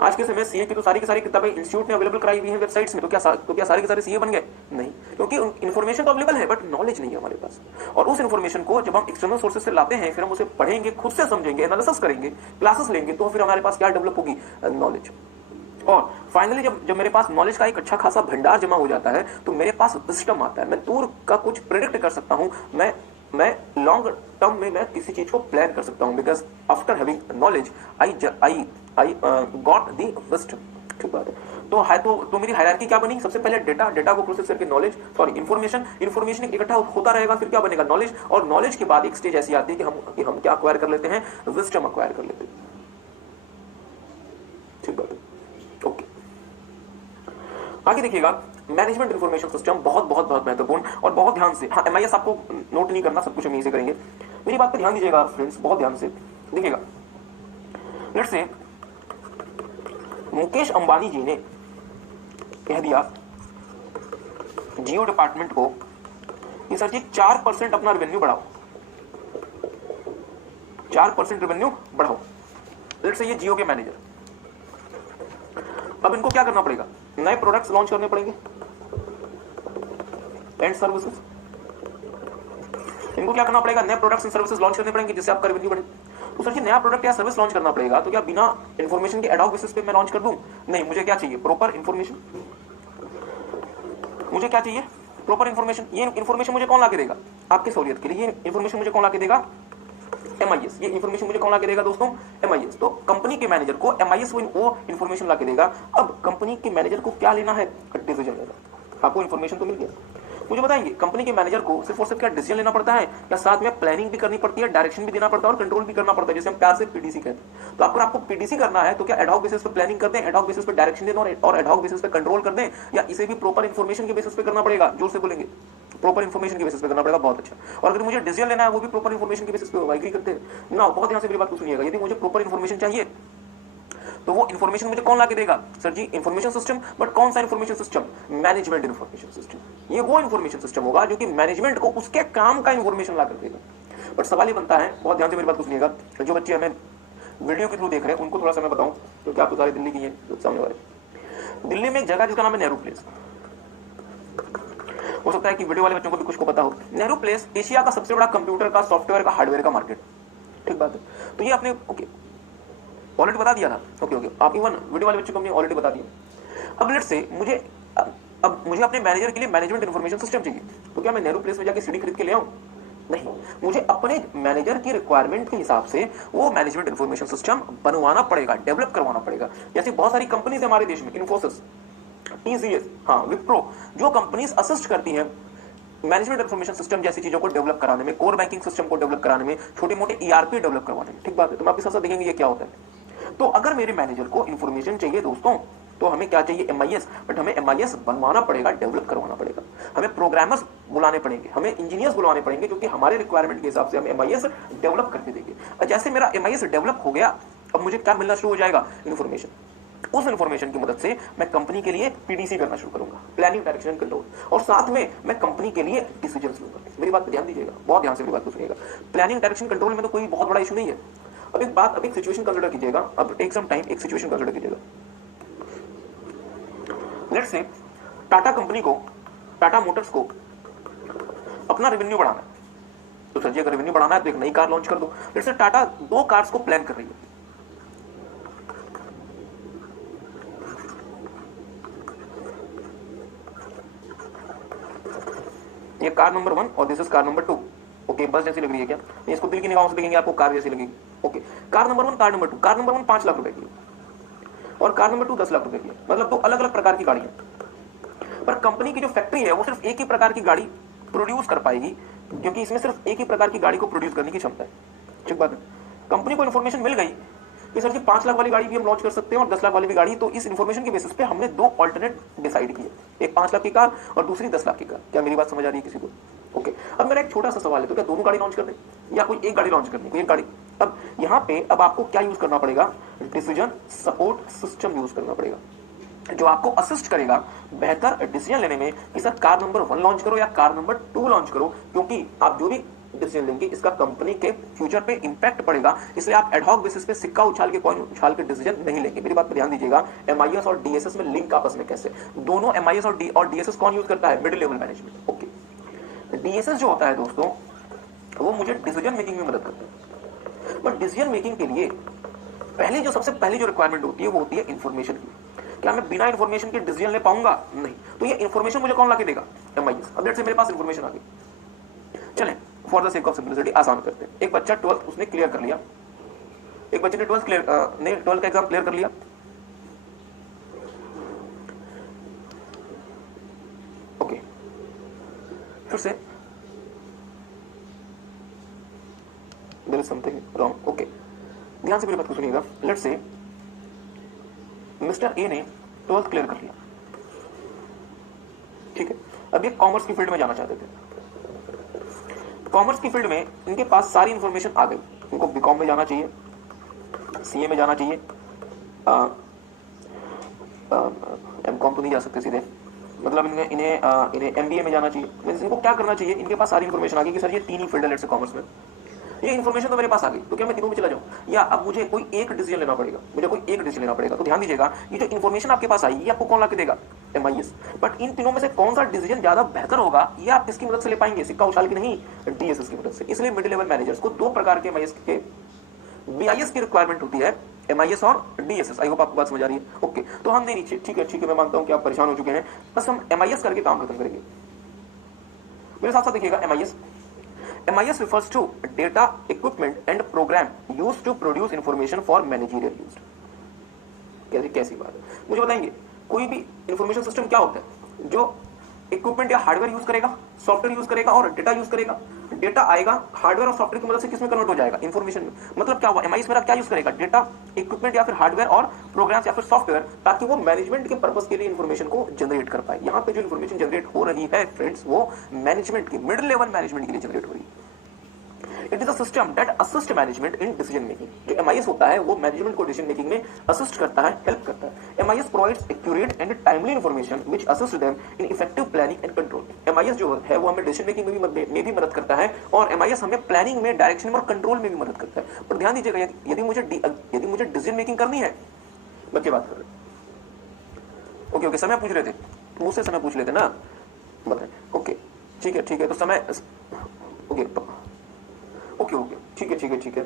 आज के समय सीए की तो सारी की सारी किताबें इंस्टीट्यूट ने अवेलेबल कराई हुई है वेबसाइट्स में, तो क्या सारे के सारे सीए बन गए, नहीं, क्योंकि इन्फॉर्मेशन तो अवेलेबल है बट नॉलेज नहीं है हमारे पास। और उस इन्फॉर्मेशन को जब हम एक्सटर्नल सोर्सेज से लाते हैं, फिर हम उसे पढ़ेंगे, खुद से समझेंगे, एनालिसिस करेंगे, क्लासेस लेंगे, तो फिर हमारे पास क्या डेवलप होगी, नॉलेज। और फाइनली जब मेरे पास नॉलेज का एक अच्छा खासा भंडार जमा हो जाता है, तो मेरे पास विजडम आता है, मैं दूर का कुछ प्रेडिक्ट कर सकता हूं, मैं लॉन्ग टर्म में मैं किसी चीज को प्लान कर सकता हूं, because after having knowledge I got the wisdom. ठीक बात है। तो मेरी हायरार्की क्या बनी, सबसे पहले डेटा को प्रोसेस करके नॉलेज, इंफॉर्मेशन इकट्ठा होता रहेगा, फिर क्या बनेगा, नॉलेज, और नॉलेज के बाद एक स्टेज ऐसी आती है कि हम क्या अक्वायर कर लेते हैं, विजडम अक्वायर कर लेते हैं। ठीक बात है, ओके। आगे देखिएगा, मैनेजमेंट इंफॉर्मेशन सिस्टम बहुत महत्वपूर्ण, और बहुत ध्यान से, हाँ एमआईएस आपको नोट नहीं करना, सब कुछ हम यहीं से करेंगे, मेरी बात पर ध्यान दीजिएगा फ्रेंड्स, बहुत ध्यान से देखिएगा। लेट्स से मुकेश अंबानी जी ने कह दिया जियो डिपार्टमेंट को कि सर जी 4% अपना रेवेन्यू बढ़ाओ, 4% रेवेन्यू बढ़ाओ। लेट्स से ये जियो के मैनेजर, अब इनको क्या करना पड़ेगा, नए प्रोडक्ट्स लॉन्च करने पड़ेंगे एंड सर्विसेज, इनको क्या करना पड़ेगा, नए प्रोडक्ट्स एंड सर्विसेज लॉन्च करने पड़ेंगे जिससे आपका रेवेन्यू बढ़े। तो सर जी नया प्रोडक्ट या सर्विस लॉन्च करना पड़ेगा, तो क्या बिना इंफॉर्मेशन के एडॉक बेसिस पे मैं लॉन्च कर दूं, नहीं, मुझे क्या चाहिए, प्रॉपर इंफॉर्मेशन। मुझे क्या चाहिए, प्रॉपर इंफॉर्मेशन। ये इंफॉर्मेशन मुझे कौन ला के देगा, आपकी सहूलियत के लिए ये इंफॉर्मेशन मुझे कौन ला के देगा, एमआईएस। ये इंफॉर्मेशन मुझे कौन ला के देगा दोस्तों, एमआईएस। तो कंपनी के मैनेजर को एमआईएस वो इंफॉर्मेशन ला के देगा। अब कंपनी के मैनेजर को क्या लेना है, डिसीजन लेना। आपको इंफॉर्मेशन तो मिल गया, मुझे बताएंगे कंपनी के मैनेजर को सिर्फ और सिर्फ क्या डिसीजन लेना पड़ता है, या साथ में प्लानिंग भी करनी पड़ती है, डायरेक्शन भी देना पड़ता है और कंट्रोल भी करना पड़ता है, जैसे हम प्यार से पीडीसी कहते हैं। तो अगर आपको पीडीसी करना है तो क्या एडहॉक बेसिस पे प्लानिंग कर दें, एडहॉक बेसिस पे डायरेक्शन दे दें और एडहॉक बेसिस पे कंट्रोल कर दें, या इसे भी प्रॉपर इंफॉर्मेशन के बेसिस पे करना पड़ेगा, जोर से बोलेंगे, प्रॉपर इंफॉर्मेशन के बेसिस पे करना पड़ेगा। बहुत अच्छा। और अगर मुझे डिसीजन लेना है वो भी प्रॉपर इंफॉर्मेशन के बेसिस पे होगा, एग्री करते हैं ना। बहुत ध्यान से मेरी बात को सुनिएगा, यदि मुझे प्रॉपर इंफॉर्मेशन चाहिए तो वो इंफॉर्मेशन मुझे कौन ला के देगा, sir ji information system. But कौन सा information system, management information system. ये वो इंफॉर्मेशन सिस्टम होगा जो कि मैनेजमेंट को उसके काम का इंफॉर्मेशन ला कर देगा। बट सवाल ये बनता है, बहुत ध्यान से मेरी बात को सुनिएगा, जो बच्चे हमें वीडियो के थ्रू देख रहे हैं उनको थोड़ा सा मैं बताऊं, क्योंकि आप तो सारे दिल्ली की हैं सामने वाले। दिल्ली में एक जगह जिसका नाम है नेहरू प्लेस, हो सकता है कि वीडियो वाले बच्चों को भी कुछ को पता हो। नेहरू प्लेस एशिया का सबसे बड़ा कंप्यूटर का, सॉफ्टवेयर का, हार्डवेयर का मार्केट। ठीक अलग बात है। तो ये आपने ओके ऑलरेडी बता दिया था, ओके आप इवन वीडियो वाले बच्चों को हमने ऑलरेडी बता दिया। अब लेट्स से मुझे अब मुझे अपने मैनेजर के लिए मैनेजमेंट इन्फॉर्मेशन सिस्टम चाहिए, तो क्या मैं नेहरू प्लेस में जाके सीडी खरीद के ले आऊं? नहीं, मुझे अपने मैनेजर की रिक्वायरमेंट के हिसाब से वो मैनेजमेंट इन्फॉर्मेशन सिस्टम बनवाना पड़ेगा, डेवलप करवाना पड़ेगा। जैसे बहुत सारी कंपनीज हमारे देश में, इन्फोसिस, टीसीएस, हाँ विप्रो, जो कंपनीज असिस्ट करती हैं मैनेजमेंट इन्फॉर्मेशन सिस्टम जैसी चीजों को डेवलप कराने में, कोर बैंकिंग सिस्टम को डेवलप कराने में, छोटे मोटे ईआरपी डेवलप करवाने में। ठीक बात है, तो मैं आपके साथ साथ देखेंगे ये क्या होता है। तो अगर मेरे मैनेजर को इन्फॉर्मेशन चाहिए दोस्तों, तो हमें क्या चाहिए? एमआईएस। बट हमें एमआईएस बनवाना पड़ेगा, डेवलप करवाना पड़ेगा। हमें प्रोग्रामर्स बुलाने पड़ेंगे, हमें इंजीनियर्स बुलाने पड़ेंगे, जो कि हमारे रिक्वायरमेंट के हिसाब से हमें एमआईएस डेवलप करके देंगे। जैसे मेरा एमआईएस डेवलप हो गया, अब मुझे क्या मिलना शुरू हो जाएगा? इन्फॉर्मेशन। उस इन्फॉर्मेशन की मदद से मैं कंपनी के लिए पीडीसी करना शुरू करूंगा, प्लानिंग, डायरेक्शन एंड कंट्रोल, और साथ में मैं कंपनी के लिए डिसीजन लूंगा। मेरी बात पर ध्यान दीजिएगा, बहुत ध्यान से मेरी बात को सुनिएगा। प्लानिंग, डायरेक्शन, कंट्रोल में तो कोई बहुत बड़ा इशू नहीं है। अब एक सिचुएशन कंसिडर कीजिएगा, अब टेक सम टाइम, एक सिचुएशन कंसिडर कीजिएगा। लेट्स से टाटा कंपनी को, टाटा मोटर्स को अपना रेवेन्यू बढ़ाना है। तो सर जी अगर रेवेन्यू बढ़ाना है तो एक नई कार लॉन्च कर दो। लेट्स से टाटा 2 कार्स को प्लान कर रही है। ये कार नंबर 1 और this is car number 2। Okay, बस जैसी लग रही है क्या? इसको दिल की निगाहों से देखेंगे आपको कार जैसी लगेगी। Okay, car number 1, car number 2। Car number 1 5 lakh रुपए की है और कार नंबर 2 10 लाख रुपए की है, मतलब 2 अलग अलग प्रकार की गाड़ी है। पर कंपनी की जो फैक्ट्री है वो सिर्फ एक ही प्रकार की गाड़ी प्रोड्यूस कर पाएगी, क्योंकि इसमें सिर्फ एक ही प्रकार की गाड़ी को प्रोड्यूस करने की क्षमता है। ठीक बात है। कंपनी को इन्फॉर्मेशन मिल गई कि सर जी 5 लाख वाली गाड़ी भी हम लॉन्च कर सकते हैं और 10 लाख वाली भी गाड़ी। तो इस इन्फॉर्मेशन के बेसिस पे हमने 2 ऑल्टरनेट डिसाइड किए, एक 5 लाख की कार और दूसरी 10 लाख की कार। क्या मेरी बात समझ आ रही है किसी को? ओके, अब मेरा एक छोटा सा सवाल है, तो क्या दोनों गाड़ी लॉन्च कर दें या कोई एक गाड़ी लॉन्च करनी, कोई एक गाड़ी? अब यहाँ पे अब आपको क्या यूज करना पड़ेगा? डिसीजन सपोर्ट सिस्टम यूज करना पड़ेगा, जो आपको असिस्ट करेगा बेहतर डिसीजन लेने में कि सर कार नंबर 1 लॉन्च करो या कार नंबर 2 लॉन्च करो, क्योंकि आप जो भी डिसीजन लेंगे इसका कंपनी के फ्यूचर पे इंपैक्ट पड़ेगा। इसलिए आप एडहॉक बेसिस पे सिक्का उछाल के, कॉइन उछाल के डिसीजन नहीं लेंगे। मेरी बात पर ध्यान दीजिएगा। एमआईएस और डीएसएस में लिंक आपस में कैसे? दोनों एमआईएस और डीएसएस कौन यूज करता है? Middle level management. Okay, DSS जो होता है दोस्तों, वो मुझे डिसीजन मेकिंग में मदद करता है। बट डिसीजन मेकिंग के लिए सबसे पहली जो रिक्वायरमेंट होती है वो होती है इन्फॉर्मेशन की। क्या मैं बिना इन्फॉर्मेशन के डिसीजन ले पाऊंगा? नहीं। तो ये इन्फॉर्मेशन मुझे कौन ला के देगा? एमआईएस। अब से मेरे पास इन्फॉर्मेशन आ गई, चलें for the sake of simplicity आसान करते हैं। एक बच्चा 12th उसने क्लियर कर लिया, एक बच्चे ने 12th का एग्जाम क्लियर कर लिया। ओके, फिर से there is something wrong. Okay, ध्यान से मेरी बात को सुनिएगा। लेट्स से मिस्टर ए ने 12th क्लियर कर लिया, ठीक है। अब ये कॉमर्स की फील्ड में जाना चाहते थे। कॉमर्स की फील्ड में इनके पास सारी इंफॉर्मेशन आ गई। इनको बीकॉम में जाना चाहिए, सीए में जाना चाहिए, एमकॉम तो नहीं जा सकते सीधे, मतलब इन्हें एमबीए में जाना चाहिए। मींस इनको क्या करना चाहिए? इनके पास सारी इंफॉर्मेशन आ गई कि सर ये 3 ही फील्ड है लेट्स से कॉमर्स में, ये इन्फॉर्मेशन तो मेरे पास आ गई, तो क्या मैं तीनों में चला जाऊं या अब मुझे कोई एक डिसीजन लेना पड़ेगा? तो ध्यान दीजिएगा, ये जो इन्फॉर्मेशन आपके पास आई ये आपको कौन ला के देगा? एमआईएस। बट इन तीनों में से कौन सा डिसीजन ज्यादा बेहतर होगा ये आप किसकी मदद से ले पाएंगे? सिक्का उछाल की नहीं, डीएसएस की मदद से। इसलिए मिडिल लेवल मैनेजर्स को 2 प्रकार के एमआईएस के बीआईएस की रिक्वायरमेंट होती है, एमआईएस और डीएसएस। आई होप आपको बात समझ आ रही है। ओके, तो हम नहीं, ठीक है, मैं मानता हूं कि आप परेशान हो चुके हैं, बस हम एमआईएस करके काम खत्म करेंगे। मेरे साथ साथ देखिएगा MIS. MIS refers to data, equipment and program used to produce information for managerial use। कैसी बात है? मुझे बताएंगे कोई भी इंफॉर्मेशन सिस्टम क्या होता है? जो इक्विपमेंट या हार्डवेयर यूज करेगा, सॉफ्टवेयर यूज करेगा और डेटा यूज करेगा। डेटा आएगा हार्डवेयर और सॉफ्टवेयर की मदद से किसमें कन्वर्ट हो जाएगा? इंफॉर्मेशन में। मतलब क्या हुआ? एमआईएस मेरा क्या यूज करेगा? डेटा, इक्विपमेंट या फिर हार्डवेयर और प्रोग्राम्स या फिर सॉफ्टवेयर, ताकि वो मैनेजमेंट के पर्पस के लिए इंफॉर्मेशन को जनरेट कर पाए। यहाँ पे जो इंफॉर्मेशन जनरेट हो रही है फ्रेंड्स, वो मैनेजमेंट की, मिडिल लेवल मैनेजमेंट के लिए जनरेट हो रही है। It is a system that assist management in decision making. जो एमआईएस होता है वो मैनेजमेंट को डिसीजन मेकिंग में असिस्ट करता है, हेल्प करता है। MIS provides accurate and timely information which assist them in effective planning and control. MIS जो है वो हमें डिसीजन मेकिंग में भी मदद करता है और एमआईएस हमें प्लानिंग में, डायरेक्शन में और कंट्रोल में भी मदद करता है। पर ध्यान दीजिएगा, यदि मुझे डिसीजन मेकिंग करनी है, बच्चे बात कर रहे ओके, समय पूछ रहे थे, मुझसे समय पूछ लेते ना, बताएं। ओके, ठीक है, तो समय ओके, ठीक है।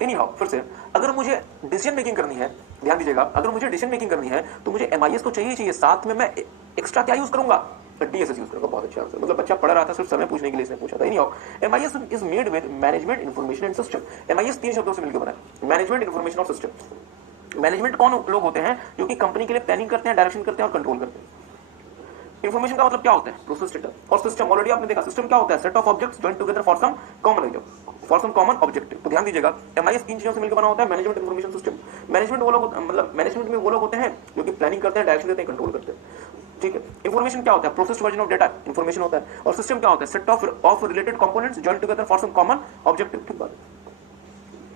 एनी हाउ फिर से अगर मुझे डिसीजन मेकिंग करनी है, ध्यान दीजिएगा, अगर मुझे डिसीजन मेकिंग करनी है तो मुझे एमआईएस तो चाहिए चाहिए, साथ में मैं एक्स्ट्रा क्या यूज करूंगा, डीएसएस यूज करूंगा। बहुत अच्छा आंसर, मतलब बच्चा पढ़ रहा था सिर्फ समय पूछने के लिए इसने पूछा था। Any how MIS is made with management information and system. MIS 3 शब्दों से मिलकर बना है, मैनेजमेंट इन्फॉर्मेशन और सिस्टम। मैनेजमेंट कौन लोग होते हैं, जो कि कंपनी के लिए प्लानिंग करते हैं, डायरेक्शन करते हैं और कंट्रोल करते हैं। इन्फॉर्मेशन का मतलब क्या होता है, प्रोसेस डेटा। और सिस्टम ऑलरेडी आपने देखा, सिस्टम क्या होता है, set of objects joined together for some common idea, for some common objective. तो ध्यान दीजिएगा, एमआईएस 3 चीजों से मिलकर बना होता है, मैनेजमेंट इन्फॉर्मेशन सिस्टम। मैनेजमेंट वो लोग, मतलब मैनेजमेंट में वो लोग होते हैं जो कि प्लानिंग करते हैं, डायरेक्शन देते हैं, कंट्रोल करते हैं। ठीक है। इन्फॉर्मेशन क्या होता है, process version of data, information होता है। और सिस्टम क्या होता है, set of related components joined together for some common objective. ठीक बात है।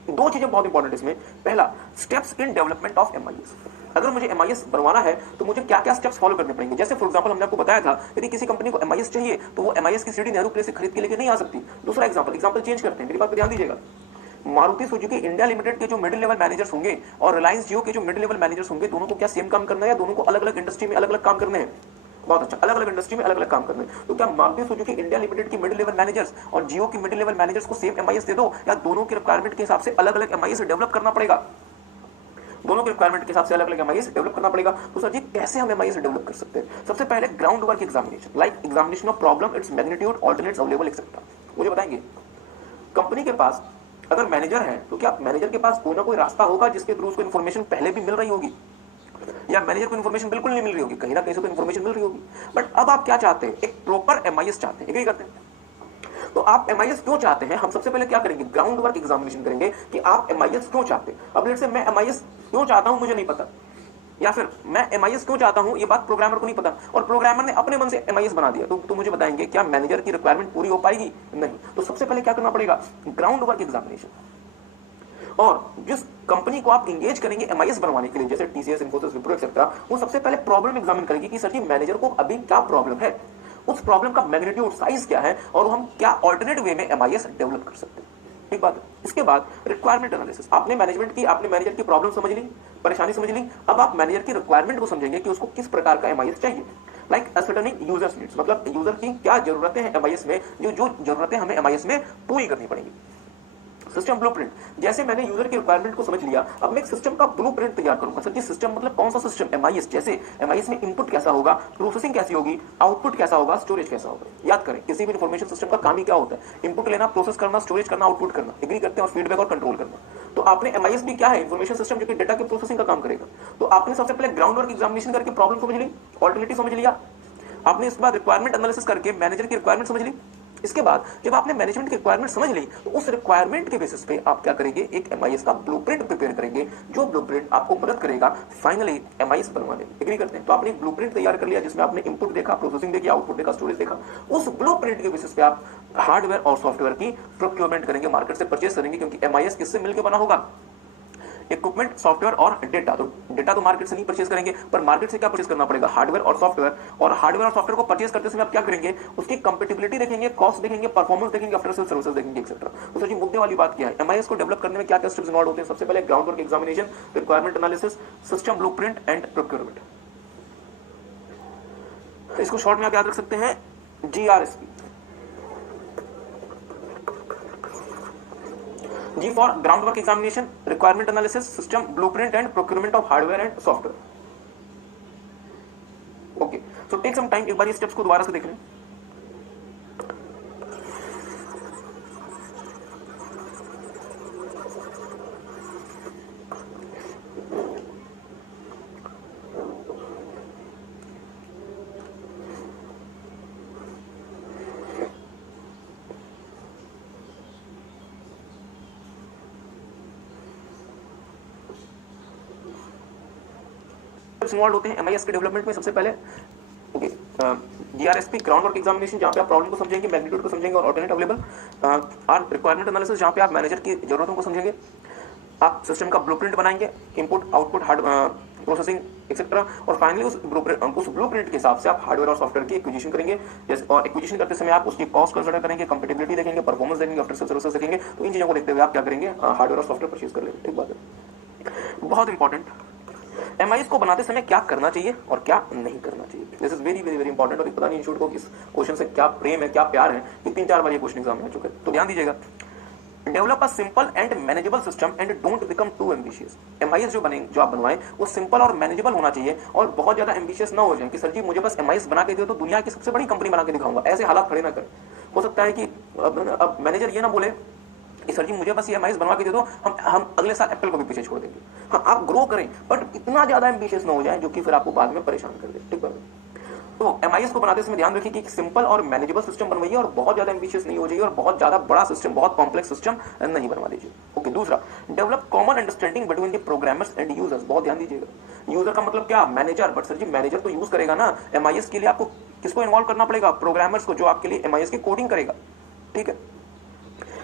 दो चीजें बहुत इंपॉर्टेंट इसमें, पहला steps in development of MIS. अगर मुझे एमआईएस बनवाना है तो मुझे क्या क्या स्टेप्स फॉलो करने पड़ेंगे। जैसे फॉर एग्जांपल हमने आपको बताया था, यदि किसी कंपनी को एमआईएस चाहिए तो वो एमआईएस की सीडी नेहरू प्लेस से खरीद के लेके नहीं आ सकती। दूसरा एग्जांपल चेंज करते हैं, मेरी बात पे ध्यान दीजिएगा। मारुति सुजुकी इंडिया लिमिटेड के जो मिडिल लेवल मैनेजर्स होंगे और रिलायंस जियो के जो मिडिल लेवल मैनेजर्स होंगे, दोनों को क्या सेम काम करना है या दोनों को अलग अलग इंडस्ट्री में अलग अलग काम करने हैं। बहुत अच्छा, अलग अलग इंडस्ट्री में अलग अलग काम करने हैं। तो क्या मारुति सुजुकी इंडिया लिमिटेड की मिडिल लेवल मैनेजर्स और जियो की मिडिल लेवल मैनेजर्स को सेम एमआईएस दे दो, या दोनों के रिक्वायरमेंट के हिसाब से अलग अलग एमआईएस डेवलप करना पड़ेगा। दोनों के रिक्वायरमेंट के हिसाब से अलग अलग एमआईएस डेवलप करना पड़ेगा। तो सर जी कैसे हम एमआईएस डेवलप कर सकते हैं। सबसे पहले ground work examination, like examination of problem, its magnitude, alternates available etcetera. मुझे बताएंगे, कंपनी के पास अगर मैनेजर है तो क्या मैनेजर के पास कोई ना कोई रास्ता होगा जिसके थ्रू उसको इन्फॉर्मेशन पहले भी मिल रही होगी, या मैनेजर को इन्फॉर्मेशन बिल्कुल नहीं मिल रही होगी, कहीं ना कहीं से तो इन्फॉर्मेशन मिल रही होगी। बट अब आप क्या चाहते हैं, एक प्रॉपर एमआईएस चाहते हैं, एग्री करते हैं। तो आप एमआईएस क्यों चाहते हैं, हम सबसे पहले क्या करेंगे, ग्राउंड वर्क एग्जामिनेशन करेंगे कि आप एमआईएस क्यों चाहते हैं। अब लेट्स से मैं एमआईएस क्यों चाहता हूं मुझे नहीं पता, या फिर मैं एमआईएस क्यों चाहता हूं ये बात प्रोग्रामर को नहीं पता, और प्रोग्रामर ने अपने मन से एमआईएस बना दिया। तो मुझे बताएंगे क्या मैनेजर की रिक्वायरमेंट पूरी हो पाएगी, नहीं। तो सबसे पहले क्या करना पड़ेगा, ग्राउंड वर्क एग्जामिनेशन। और जिस कंपनी को आप एंगेज करेंगे एमआईएस बनवाने के लिए, जैसे टीसीएस, इन्फोसिस, विप्रो एक्सेट्रा, वो सबसे पहले प्रॉब्लम एग्जामिन करेगी कि सर जी मैनेजर को अभी क्या प्रॉब्लम है, उस प्रॉब्लम का मैग्नीट्यूड साइज क्या है, और हम क्या ऑल्टरनेट वे में एमआईएस डेवलप कर सकते हैं। ठीक बात है। इसके बाद रिक्वायरमेंट एनालिसिस, आपने मैनेजमेंट की, आपने मैनेजर की प्रॉब्लम समझ ली, परेशानी समझ ली, अब आप मैनेजर की रिक्वायरमेंट को समझेंगे कि उसको किस प्रकार का एमआईएस चाहिए। लाइक असर्टेनिंग यूजर्स नीड्स, मतलब यूजर की क्या जरूरतें हैं एमआईएस में, जो जरूरतें हमें एमआईएस में पूरी करनी पड़ेंगी। सिस्टम ब्लूप्रिंट, जैसे मैंने यूजर की रिक्वायरमेंट को समझ लिया, अब मैं एक सिस्टम का ब्लूप्रिंट तैयार करूंगा। सर जी सिस्टम मतलब कौन सा सिस्टम, एमआईएस। जैसे एमआईएस में इनपुट कैसा होगा, प्रोसेसिंग कैसी होगी, आउटपुट कैसा होगा, स्टोरेज कैसा होगा। याद करें किसी भी इन्फॉर्मेशन सिस्टम का काम ही क्या होता है, इनपुट लेना, प्रोसेस करना, स्टोरेज करना, आउटपुट करना, एग्री करते हैं, और फीडबैक और कंट्रोल करना। तो आपने एमआईएस भी क्या है, इन्फॉर्मेशन सिस्टम जो कि डेटा के प्रोसेसिंग का काम करेगा। तो आपने सबसे पहले ग्राउंड वर्क एग्जामिनेशन करके प्रॉब्लम समझ ली, ऑल्टरनेटिव समझ लिया, आपने इसके बाद रिक्वायरमेंट एनालिसिस करके मैनेजर की रिक्वायरमेंट समझ ली। इसके बाद जब आपने मैनेजमेंट की रिक्वायरमेंट समझ ली, तो उस रिक्वायरमेंट के बेसिस पे आप क्या करेंगे, एक एमआईएस का ब्लूप्रिंट प्रिपेयर करेंगे, जो ब्लूप्रिंट आपको मदद करेगा फाइनली एमआईएस बनवाने में। एग्री करते हैं। तो आपने एक ब्लूप्रिंट तैयार कर लिया जिसमें आपने इनपुट देखा, प्रोसेसिंग देखी, आउटपुट देखा, स्टोरेज देखा। उस ब्लूप्रिंट के बेसिस पे आप हार्डवेयर और सॉफ्टवेयर की प्रोक्योरमेंट करेंगे, मार्केट से परचेस करेंगे, क्योंकि एमआईएस किससे मिलकर बना होगा, इक्विपमेंट, सॉफ्टवेयर और डेटा। तो डेटा तो मार्केट से नहीं परचेस करेंगे, पर मार्केट से क्या परचेस करना पड़ेगा, हार्डवेयर और सॉफ्टवेयर। और हार्डवेयर और सॉफ्टवेयर को परचेस करते समय आप क्या करेंगे, उसकी कंपेटिबिलिटी देखेंगे, कॉस्ट देखेंगे, परफॉर्मेंस देखेंगे, आफ्टर सेल सर्विसेज देखेंगे, एक्सेट्रा। तो सर जी मुद्दे वाली बात क्या है, एमआईएस को डेवलप करने में क्या क्या स्टेप्स इन्वॉल्व होते हैं। सबसे पहले ground work examination, requirement analysis, system blueprint and procurement. इसको शॉर्ट में आप याद रख सकते हैं जीआरएसपी। G for groundwork examination, requirement analysis, system blueprint and procurement of hardware and software. Okay, so take some time, एक बार ये steps को दोबारा से देख लें। इन्वॉल्व होते हैं एमआईएस के डेवलपमेंट में। सबसे पहले ओके जीआरएसपी, ग्राउंड वर्क एग्जामिनेशन, जहां पे आप प्रॉब्लम को समझेंगे, मैग्नीट्यूड को समझेंगे और ऑल्टरनेट अवेलेबल। और रिक्वायरमेंट एनालिसिस, जहां पे आप मैनेजर की जरूरतों को समझेंगे। आप सिस्टम का ब्लूप्रिंट बनाएंगे, input, output, hard processing etcetera. और फाइनली उस ब्लूप्रिंट के हिसाब से आप हार्डवेयर और सॉफ्टवेयर की एक्विजिशन करेंगे। जैसे और एक्विजिशन करते समय आप उसकी कॉस्ट कंसिडर करेंगे, कंपेटिबिलिटी देखेंगे, परफॉर्मेंस देखेंगे, आफ्टर सेल सर्विसेज देखेंगे। तो इन चीजों को देखते हुए आप क्या करेंगे, हार्डवेयर और सॉफ्टवेयर परचेज कर लेंगे। ठीक बात है। बहुत इंपॉर्टेंट, एमआईएस को बनाते समय क्या करना चाहिए और क्या नहीं करना चाहिए। This is very very very important. और पता नहीं इंस्टीट्यूट को किस क्वेश्चन से क्या प्रेम है, क्या प्यार है, कि 3-4 बार ये क्वेश्चन एग्जाम में आ चुके हैं। तो ध्यान दीजिएगा, develop a simple and manageable system and don't become too ambitious. MIS जो आप बनवाएं वो सिंपल और मैनेजेबल होना चाहिए और बहुत ज्यादा एम्बिशियस ना हो जाए कि सर जी मुझे बस एमआईएस बना के दो तो दुनिया की सबसे बड़ी कंपनी बना के दिखाऊंगा, ऐसे हालात खड़े ना करें। हो सकता है कि अब मैनेजर ये ना बोले कि सर जी मुझे बस ये एमआईएस बनवा के दे दो, हम अगले साल एप्पल को भी पीछे छोड़ देंगे। हाँ आप ग्रो करें बट इतना ज्यादा एम्बिशियस ना हो जाए जो कि फिर आपको बाद में परेशान कर दे। ठीक है, तो एमआईएस को बनाते समय ध्यान रखिए कि सिंपल और मैनेजेबल सिस्टम बनवाइए और बहुत ज्यादा एम्बिशियस नहीं हो जाइए और बहुत ज्यादा बड़ा सिस्टम, बहुत कॉम्प्लेक्स सिस्टम नहीं बनवा दीजिए। ओके, दूसरा, develop common understanding between the programmers and users. बहुत ध्यान दीजिएगा, यूजर का मतलब क्या, manager. But sir ji manager तो यूज करेगा ना, एमआईएस के लिए आपको किसको इन्वॉल्व करना पड़ेगा, प्रोग्रामर्स को, जो आपके लिए एमआईएस की कोडिंग करेगा। ठीक है,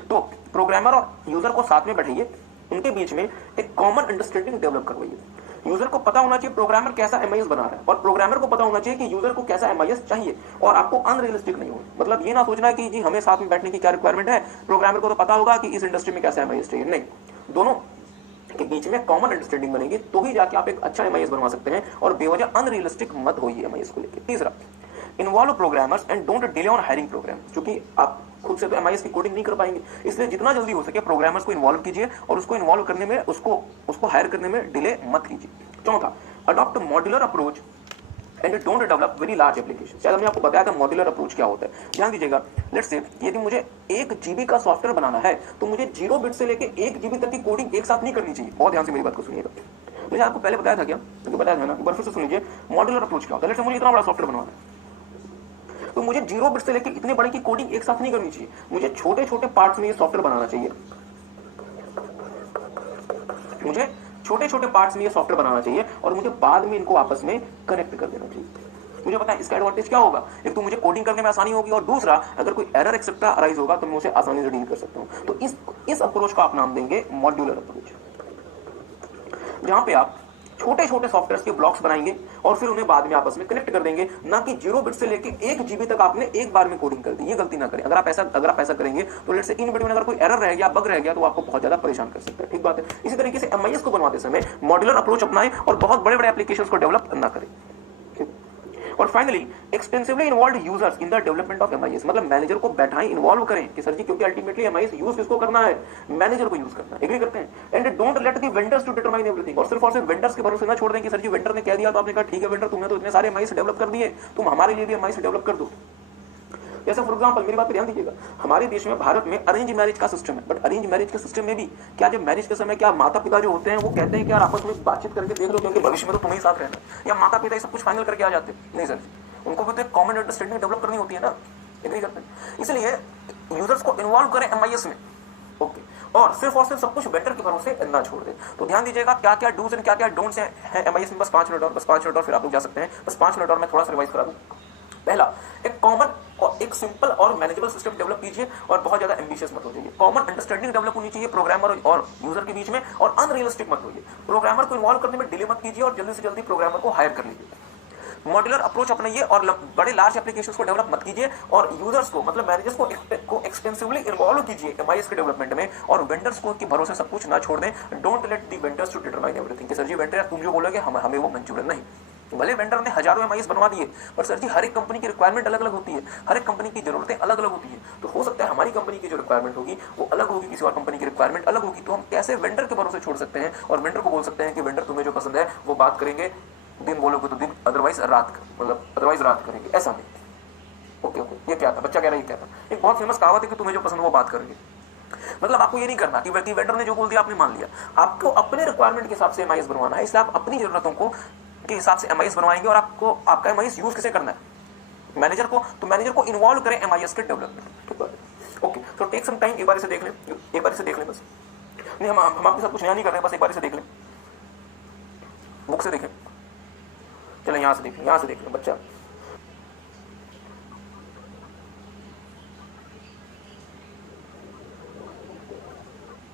तो प्रोग्रामर और यूजर को साथ में बैठाइए, उनके बीच में एक कॉमन अंडरस्टैंडिंग डेवलप करवाइए। यूजर को पता होना चाहिए प्रोग्रामर कैसा एमआईएस बना रहा है और प्रोग्रामर को पता होना चाहिए कि यूजर को कैसा एमआईएस चाहिए और आपको अनरियलिस्टिक नहीं होना। मतलब ये ना सोचना कि जी हमें साथ में बैठने की क्या रिक्वायरमेंट है, प्रोग्रामर को तो पता होगा कि इस इंडस्ट्री में कैसा एमआईएस चाहिए। नहीं, दोनों के बीच में कॉमन अंडरस्टैंडिंग बनेगी तो ही जाके आप एक अच्छा एमआईएस बनवा सकते हैं और बेवजह अनरियलिस्टिक मत होइए एमआईएस को लेकर। तीसरा, involve programmers and don't delay on hiring program. क्योंकि आप खुद से तो एमआईएस की कोडिंग नहीं कर पाएंगे, इसलिए जितना जल्दी हो सके प्रोग्रामर्स को इन्वॉल्व कीजिए और उसको इन्वॉल्व करने में, उसको हायर करने में डिले मत कीजिए। चौथा, adopt modular approach and don't develop very large application. शायद हमने आपको बताया था मॉड्यूलर अप्रोच क्या होता है। ध्यान दीजिएगा, लेट्स से यदि मुझे 1 GB का सॉफ्टवेयर बनाना है तो मुझे 0 बिट से लेकर 1 GB तक की कोडिंग एक साथ नहीं करनी चाहिए। बहुत ध्यान से मेरी बात को सुनिएगा, मैंने आपको पहले बताया था क्या, तो बताया था ना, एक बार फिर से सुन लीजिए। मॉड्यूलर अप्रोच क्या होता है, लेट्स से मुझे इतना बड़ा सॉफ्टवेयर बनवाना है तो मुझे 0 बिट से लेकर इतने बड़े की कोडिंग एक साथ नहीं करनी चाहिए, मुझे छोटे छोटे पार्ट्स में ये सॉफ्टवेयर बनाना चाहिए। मुझे छोटे छोटे पार्ट्स में ये सॉफ्टवेयर बनाना चाहिए और मुझे बाद में इनको आपस में कनेक्ट कर देना चाहिए। मुझे पता है इसका एडवांटेज क्या होगा, एक तो मुझे कोडिंग करने में आसानी होगी और दूसरा अगर कोई एरर एक्सेप्ट अराइज होगा तो मैं उसे आसानी से डील कर सकता हूं। तो इस अप्रोच को आप नाम देंगे मॉड्यूलर अप्रोच, जहां पे आप छोटे छोटे सॉफ्टवेयर के ब्लॉक्स बनाएंगे और फिर उन्हें बाद में आपस में कनेक्ट कर देंगे, ना कि 0 बिट से लेके 1 GB तक आपने एक बार में कोडिंग कर दी। ये गलती ना करें। अगर आप ऐसा करेंगे तो लेट्स से इन बिटवीन अगर कोई एरर रह गया, बग रह गया, तो आपको बहुत ज्यादा परेशान कर सकता है। ठीक बात है। इसी तरीके से एमआईएस को बनवाते समय मॉड्यूलर अप्रोच अपनाएं और बहुत बड़े बड़े एप्लीकेशंस को डेवलप ना करें। और finally, extensively involve users in the development of MIS. मतलब मैनेजर को बैठाएं, इन्वॉल्व करें कि सर जी, क्योंकि अल्टीमेटली एमआईएस यूज किसको करना है, मैनेजर को यूज करना है। एग्री करते हैं? And don't let the vendors to determine everything. और सिर्फ वेंडर्स के भरोसे ना छोड़ दें कि सर जी वेंडर ने कह दिया तो आपने कहा ठीक है वेंडर, तुमने तो इतने सारे एमआईएस डेवलप कर दिए, तुम हमारे लिए भी एमआईएस डेवलप कर दो। जैसे फॉर एग्जांपल, मेरी बात पे ध्यान दीजिएगा, हमारे देश में, भारत में अरेंज मैरिज का सिस्टम है, बट अरेंज मैरिज के सिस्टम में भी क्या, जब मैरिज के समय क्या माता पिता जो होते हैं वो कहते हैं कि यार आपस में बातचीत करके देख लो क्योंकि भविष्य में तो तुम्हें ही साथ रहना है, या माता पिता सब कुछ फाइनल करके आ जाते हैं? नहीं सर, उनको भी तो एक कॉमन अंडरस्टैंडिंग डेवलप करनी होती है ना। एग्री करते हैं? इसलिए यूजर्स को इन्वॉल्व करें एमआईएस में। ओके, और सिर्फ सब कुछ बेटर के भरोसे ना छोड़ दें। तो ध्यान दीजिएगा क्या क्या डूज एंड क्या क्या डोंट्स हैं एमआईएस में। बस 5 मिनट और फिर आप लोग जा सकते हैं। बस 5 मिनट और मैं थोड़ा सा रिवाइज करा दूं। पहला, एक कॉमन और एक सिंपल और मैनेजेबल सिस्टम डेवलप कीजिए और बहुत ज्यादा एम्बिशियस मत हो जाइए। कॉमन अंडरस्टैंडिंग डेवलप होनी चाहिए प्रोग्रामर और यूजर के बीच में, और अनरियलिस्टिक मत होइए। प्रोग्रामर को इन्वॉल्व करने में डिले मत कीजिए और जल्दी से जल्दी प्रोग्रामर को हायर कर लीजिए। मॉड्यूलर अप्रोच अपनाइए और बड़े लार्ज एप्लीकेशंस को डेवलप मत कीजिए, और यूजर्स को, मतलब मैनेजर्स को एक्सटेंसिवली इन्वॉल्व कीजिए एमआईएस के डेवलपमेंट में, और वेंडर्स को के भरोसे सब कुछ ना छोड़ दें। Don't let the vendors to determine everything कि सर जी वेंडर तुम जो बोलोगे हमें वो मंजूर है। नहीं, भले वेंडर ने हजारों एमआईएस बनवा दिए, पर सर जी हर एक कंपनी की रिक्वायरमेंट अलग अलग होती है, हर एक कंपनी की जरूरतें अलग अलग होती है। तो हो सकता है हमारी कंपनी की जो रिक्वायरमेंट होगी वो अलग होगी, किसी और कंपनी की रिक्वायरमेंट अलग होगी। तो हम कैसे वेंडर के भरोसे छोड़ सकते हैं और वेंडर को बोल सकते हैं कि वेंडर तुम्हें जो पसंद है वो बात करेंगे, दिन बोलोगे तो दिन, अदरवाइज रात, मतलब अदरवाइज रात करेंगे, ऐसा नहीं। ओके, ये क्या था, बच्चा कह रहा है ये क्या था। एक बहुत फेमस कहावत है कि तुम्हें जो पसंद है वो बात करेंगे। मतलब आपको ये नहीं करना कि वेंडर ने जो बोल दिया आपने मान लिया, आपको अपने रिक्वायरमेंट के हिसाब से एमआईएस बनवाना है। इसलिए आप अपनी जरूरतों को के हिसाब से एमआईएस बनवाएंगे और आपको आपका एमआईएस यूज किसे करना है, मैनेजर को। तो मैनेजर को इन्वॉल्व करें एमआईएस के डेवलपमेंट। ओके, तो टेक सम टाइम, एक बार इसे देख लें, बस। नहीं, हम आपके साथ कुछ नया नहीं कर रहे हैं, बस एक बार इसे देख लें, बुक से देखें। चलो यहां से देख लें बच्चा।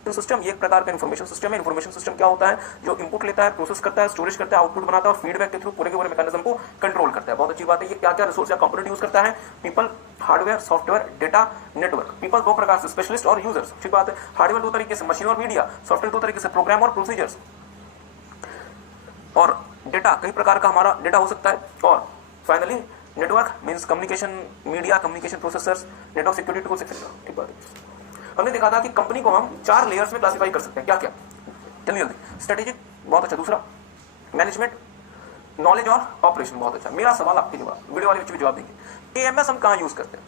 सिस्टम ये एक प्रकार का इन्फॉर्मेशन सिस्टम है। इन्फॉर्मेशन सिस्टम क्या होता है, जो इनपुट लेता है, प्रोसेस करता है, स्टोरेज करता है, आउटपुट बनाता है और फीडबैक के थ्रू पूरे के पूरे मैकेनिज्म को कंट्रोल करता है। बहुत अच्छी बात है। ये क्या क्या रिसोर्स या कंपोनेंट यूज करता है, people, hardware, software, data, network. People 2 प्रकार से, स्पेशलिस्ट और यूजर्स। ठीक बात है। हार्डवेयर 2 तरीके से, मशीन और मीडिया। सॉफ्टवेयर 2 तरीके से, प्रोग्राम और प्रोसीजर्स। और डेटा कई प्रकार का हमारा डेटा हो सकता है। और finally network means communication media, communication processors, network security tools etcetera. ठीक बात है। हमने देखा था कि कंपनी को हम 4 लेयर्स में क्लासिफाई कर सकते हैं। क्या क्या? जल्दी जल्दी। स्ट्रेटेजिक बहुत अच्छा, दूसरा मैनेजमेंट, नॉलेज और ऑपरेशन बहुत अच्छा। मेरा सवाल आपके जवाब, वीडियो वाले बच्चे भी जवाब देंगे। एएमएस हम कहाँ यूज करते हैं?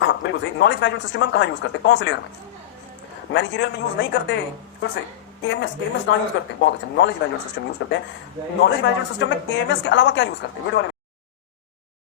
हाँ बिल्कुल सही। नॉलेज मैनेजमेंट सिस्टम हम कहाँ यूज करते हैं, कौन से लेयर में? मैनेजरियल में यूज नहीं करते। फिर से केएमएस कहाँ यूज करते हैं? बहुत अच्छा, नॉलेज मैनेजमेंट सिस्टम यूज करते हैं। नॉलेज मैनेजमेंट सिस्टम में केएमएस के अलावा क्या यूज करते हैं? वीडियो वाले